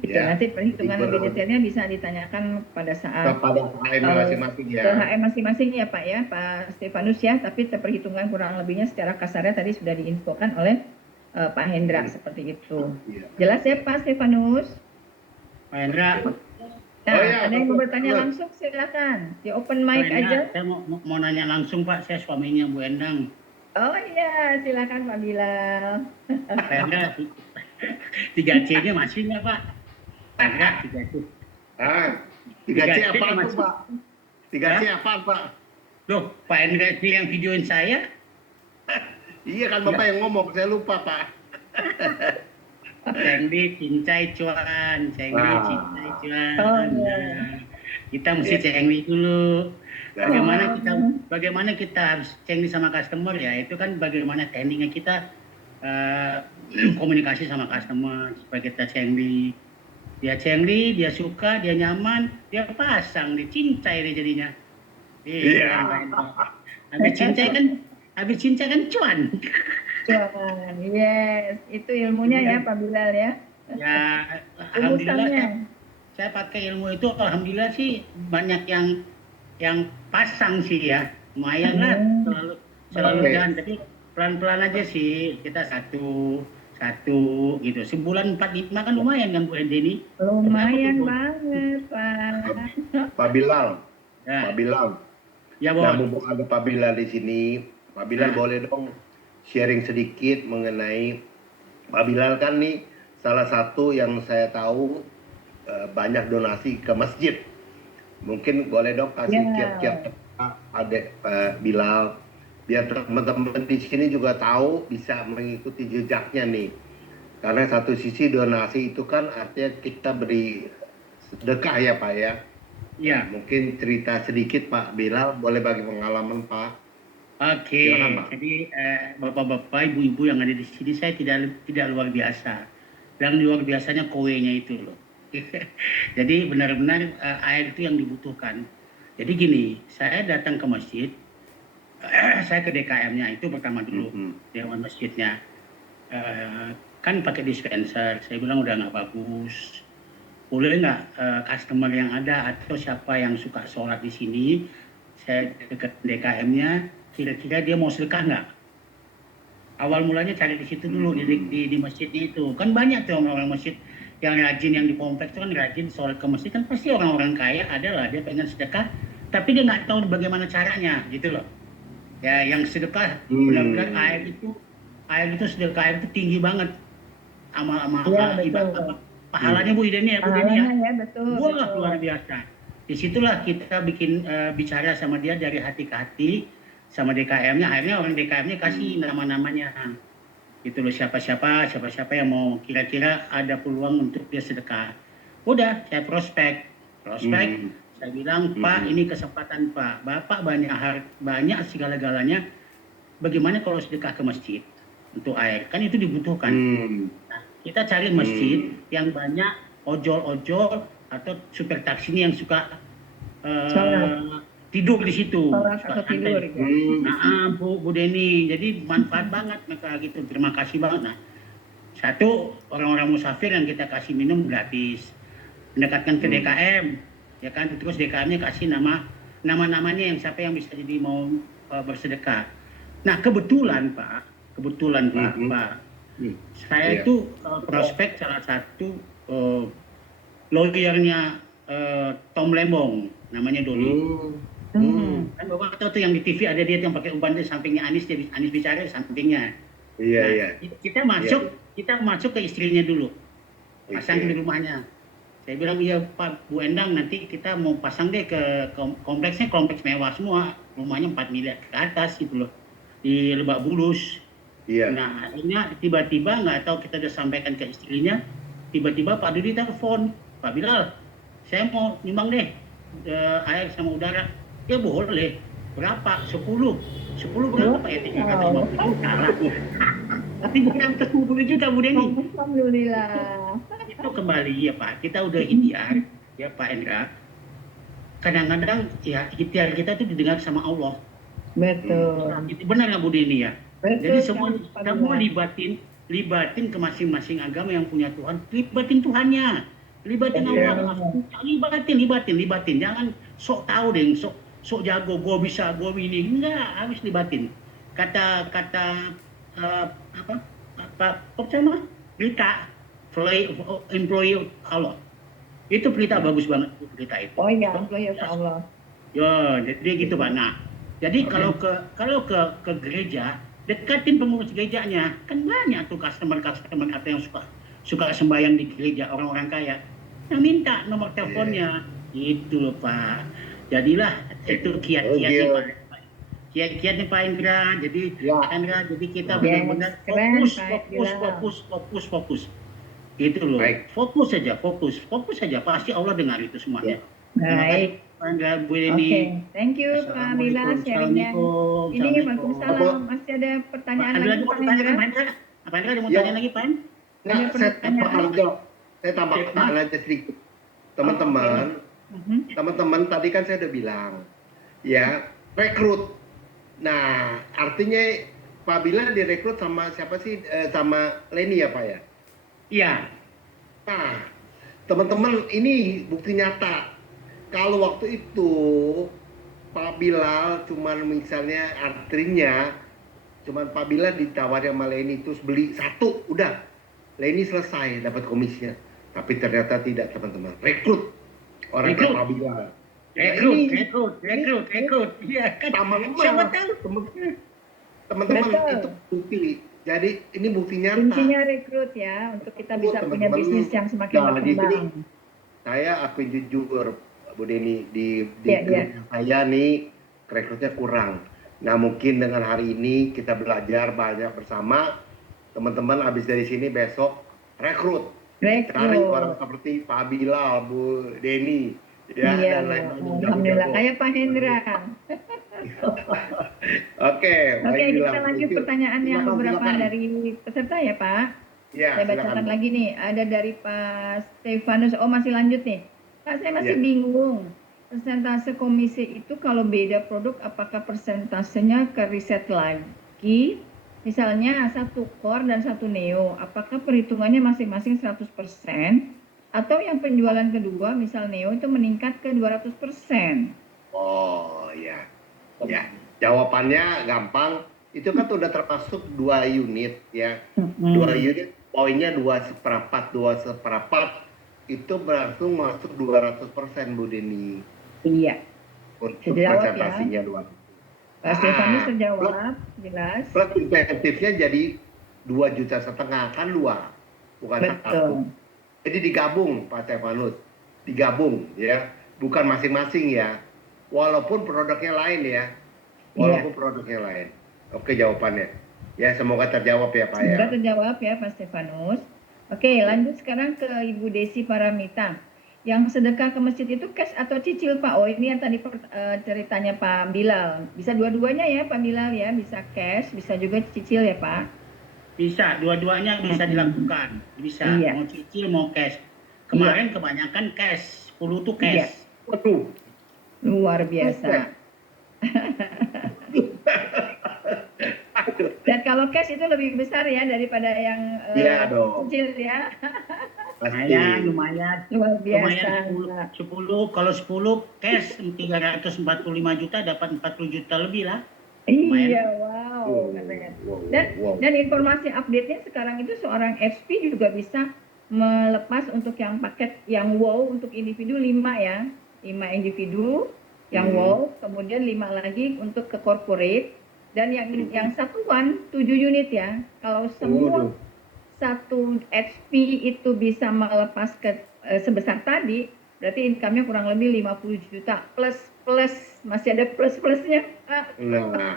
itu Ya. nanti perhitungan Itu lebih detailnya bisa ditanyakan pada saat kepada HM masing-masing ke ya. HM masing-masing ya Pak ya, Pak Stefanus ya. Tapi perhitungan kurang lebihnya secara kasarnya tadi sudah diinfokan oleh Pak Hendra seperti itu. Iya. Jelas ya Pak Stefanus? Pak Hendra, Nah, Oh, ya, ada yang mau betul. bertanya langsung silakan. Di open Pak mic Hendra, aja. saya mau nanya langsung Pak, saya suaminya Bu Endang. Oh iya, silakan Pak Bilal. Pak Hendra, 3C-nya masih nggak Pak? Pak Hendra, 3C. Ah, 3C 3C apaan tuh masih. Pak? 3C apaan Pak? Loh, Pak Hendra itu yang videoin saya? Iya kan Bapak yang ngomong, saya lupa Pak. Cengli, cincai, cuan. Cengli, Ah. cincai, cuan. Oh, iya. Nah, kita mesti Iya. cengli dulu. Nah, Bagaimana kita harus cengli sama customer ya? Itu kan bagaimana tekniknya kita komunikasi sama customer supaya kita cengli. Dia cengli, dia suka, dia nyaman, dia pasang, dia cincai dia jadinya. Iya. Habis cincai kan cuan. Cuan, yes. Itu ilmunya ya Pak Bilal ya. Ya, alhamdulillah Rumusannya. saya pakai ilmu itu, alhamdulillah sih banyak yang pasang sih ya. Lumayan lah, selalu Oke. jalan, tapi pelan-pelan aja sih. Kita satu gitu. Sebulan 4-5 kan lumayan kan Bu Endeni? Lumayan banget Pak. Pak Bilal, Ya, Pak Bilal. ya Nah, Bos. mumpung ada Pak Bilal di sini, Pak Bilal Nah. boleh dong sharing sedikit mengenai Pak Bilal kan nih salah satu yang saya tahu banyak donasi ke masjid. Mungkin boleh dong kasih Ya. kiat-kiat adek Pak Bilal biar teman-teman di sini juga tahu bisa mengikuti jejaknya nih. Karena satu sisi donasi itu kan artinya kita beri sedekah ya Pak ya. Ya, Mungkin cerita sedikit Pak Bilal, boleh bagi pengalaman Pak. oke. Silakan, Pak. Jadi bapak-bapak, ibu-ibu yang ada di sini saya tidak luar biasa. Yang luar biasanya kowe-nya itu loh. Jadi benar-benar air itu yang dibutuhkan. Jadi gini, saya datang ke masjid, saya ke DKM-nya itu pertama dulu, dewan masjidnya. Kan pakai dispenser, saya bilang udah nggak bagus. Boleh nggak customer yang ada atau siapa yang suka sholat di sini, saya dekat DKM-nya, kira-kira dia mau sedekah nggak? Awal mulanya cari di situ dulu, di masjidnya itu. Kan banyak tuh orang-orang masjid yang rajin, yang di kompleks itu kan rajin sholat ke masjid, kan pasti orang-orang kaya ada lah, dia pengen sedekah, tapi dia nggak tahu bagaimana caranya, gitu loh. Ya, yang sedekah, benar-benar air itu sedekah air itu tinggi banget. Amal-amal Ya, betul. ibadah. Pahalanya Bu Ideni ya, Bu Deni ya. Pahalanya ya betul. Wah, betul. luar biasa. Disitulah kita bikin bicara sama dia dari hati ke hati, sama DKM-nya. Akhirnya orang DKM-nya kasih nama-namanya. Gitu loh, siapa-siapa yang mau kira-kira ada peluang untuk dia sedekah. Udah, saya prospek. Saya bilang, Pak, ini kesempatan Pak. Bapak banyak segala-galanya. Bagaimana kalau sedekah ke masjid untuk air? Kan itu dibutuhkan. Nah, kita cari masjid yang banyak ojol-ojol atau supir taksi ini yang suka tidur di situ. Sholat atau tidur. Ya. Nah, Bu Deni, jadi manfaat banget mereka gitu. Terima kasih banget. Nah, satu, orang-orang musafir yang kita kasih minum gratis, mendekatkan ke DKM, ya kan. Terus DKM-nya kasih nama-namanya yang siapa yang bisa jadi mau bersedekah. Nah, kebetulan Pak, kebetulan Pak. Mhm. Pak. Hmm. Saya Iya. itu prospek salah satu lawyernya Tom Lembong, namanya Dodi. Kan Bapak tahu tuh yang di TV ada dia yang pakai umpan di sampingnya Anies, dia Anies bicara di sampingnya. Iya, Nah, iya. kita masuk ke istrinya dulu, pasang Oke. di rumahnya. Saya bilang, iya Pak Bu Endang, nanti kita mau pasang deh ke kompleksnya, kompleks mewah semua, rumahnya 4 miliar ke atas gitu loh, di Lebak Bulus. Iya. Nah, akhirnya tiba-tiba nggak tahu kita udah sampaikan ke istrinya, tiba-tiba Pak Dudi telepon, Pak Bilal, saya mau nyumbang deh air sama udara. Ya boleh. Berapa? 10. 10 berapa Pak? Ya 350 juta lah. Tapi bukan 10 juta Bu Deni. Alhamdulillah. Itu kembali ya Pak, kita udah ikhtiar ya Pak Endra. Kadang-kadang ya ikhtiar kita itu didengar sama Allah. Betul. Itu benar nggak Bu Deni ya? Betul Jadi semua sekali, Pak Bilal. libatin ke masing-masing agama yang punya Tuhan, libatin Tuhannya, libatin Iya. Allah, libatin, jangan sok tahu deh, sok jago, gue bisa, gue ini, enggak, harus libatin. Kata apa percuma Rita, employee Allah, itu berita bagus banget berita itu. Oh iya, ya Allah. Ya, jadi gitu Pak. Nah, jadi kalau ke gereja, dekatin pengurus gerejanya. Kan banyak tuh customer atau yang suka sembahyang di gereja, orang-orang kaya. Yang minta nomor teleponnya. Gitu loh Pak. Jadilah itu kiat-kiatnya Pak. Kiat-kiatnya Pak Indra. Jadi Indra, jadi kita benar-benar fokus. Gitu loh. Baik. Fokus saja. Pasti Allah dengar itu semuanya. Baik. Bu Eni. Oke, thank you Pak Bilal sharingnya. Ini Waalaikumsalam. Masih ada pertanyaan lagi Pak Hendra? Apa Hendra ada mau tanya lagi Pak? Nah, saya tambahkan aja sedikit. Teman-teman tadi kan saya udah bilang, ya rekrut. Nah, artinya Pak Bilal direkrut sama siapa sih? Sama Leni ya Pak ya? Iya. Nah, teman-teman ini bukti nyata. Kalau waktu itu Pak Bilal cuman misalnya artinya cuman Pak Bilal ditawari sama Leni terus beli satu, udah Leni selesai dapat komisinya. Tapi ternyata tidak teman-teman, rekrut orang kayak Pak Bilal. Rekrut. Iya kan. Siapa tahu teman-teman itu bukti. Jadi ini bukti nyata. Intinya rekrut ya untuk kita bisa punya bisnis yang semakin berkembang. Saya akui jujur Bu Deni di grup saya nih rekrutnya kurang. Nah mungkin dengan hari ini kita belajar banyak bersama teman-teman. Habis dari sini besok rekrut. Cari orang seperti Pak Bilal, Bu Deni, ya dan lain-lain. Alhamdulillah kayak Pak Hendra. Oke, kita lanjut pertanyaan yang beberapa dari peserta ya Pak. Ya, saya bacakan lagi nih. Ada dari Pak Stefanus. Oh masih lanjut nih. Pak, saya masih bingung. Persentase komisi itu kalau beda produk, apakah persentasenya ke riset lagi? Misalnya satu core dan satu neo, apakah perhitungannya masing-masing 100%? Atau yang penjualan kedua, misal neo itu meningkat ke 200%? Oh ya, jawabannya gampang. Itu kan udah termasuk 2 unit ya. 2 unit, poinnya 2/4. Itu berarti masuk 200% Bu Deni. Iya. Untuk presentasinya 2. Pak Stefanus terjawab, jelas. Plus insentifnya jadi 2,5 juta kan 2, bukan 1. Jadi digabung Pak Stefanus, digabung ya, bukan masing-masing ya. Walaupun produknya lain ya, produknya lain. Oke jawabannya. Ya semoga terjawab ya Pak ya. Semoga terjawab ya Pak Stefanus. Oke, lanjut sekarang ke Ibu Desi Paramita. Yang sedekah ke masjid itu cash atau cicil Pak? Oh ini yang tadi ceritanya Pak Bilal. Bisa dua-duanya ya Pak Bilal ya, bisa cash, bisa juga cicil ya Pak? Bisa, dua-duanya bisa dilakukan. Bisa, mau cicil mau cash. Kemarin kebanyakan cash, 10 tuh cash. Waduh. Luar biasa. Dan kalau cash itu lebih besar ya daripada yang kecil ya. Lumayan. Luar biasa. 10, kalau 10 cash 345 juta dapat 40 juta lebih lah. Iya, wow, keren. wow, Dan wow. dan informasi update-nya sekarang itu seorang HP juga bisa melepas untuk yang paket yang WOW untuk individu 5 ya. 5 individu yang WOW, kemudian 5 lagi untuk ke corporate dan yang satuan 7 unit ya. Kalau semua Waduh. satu HP itu bisa melepas ke sebesar tadi, berarti income-nya kurang lebih 50 juta plus plus masih ada plus-plusnya. Nah,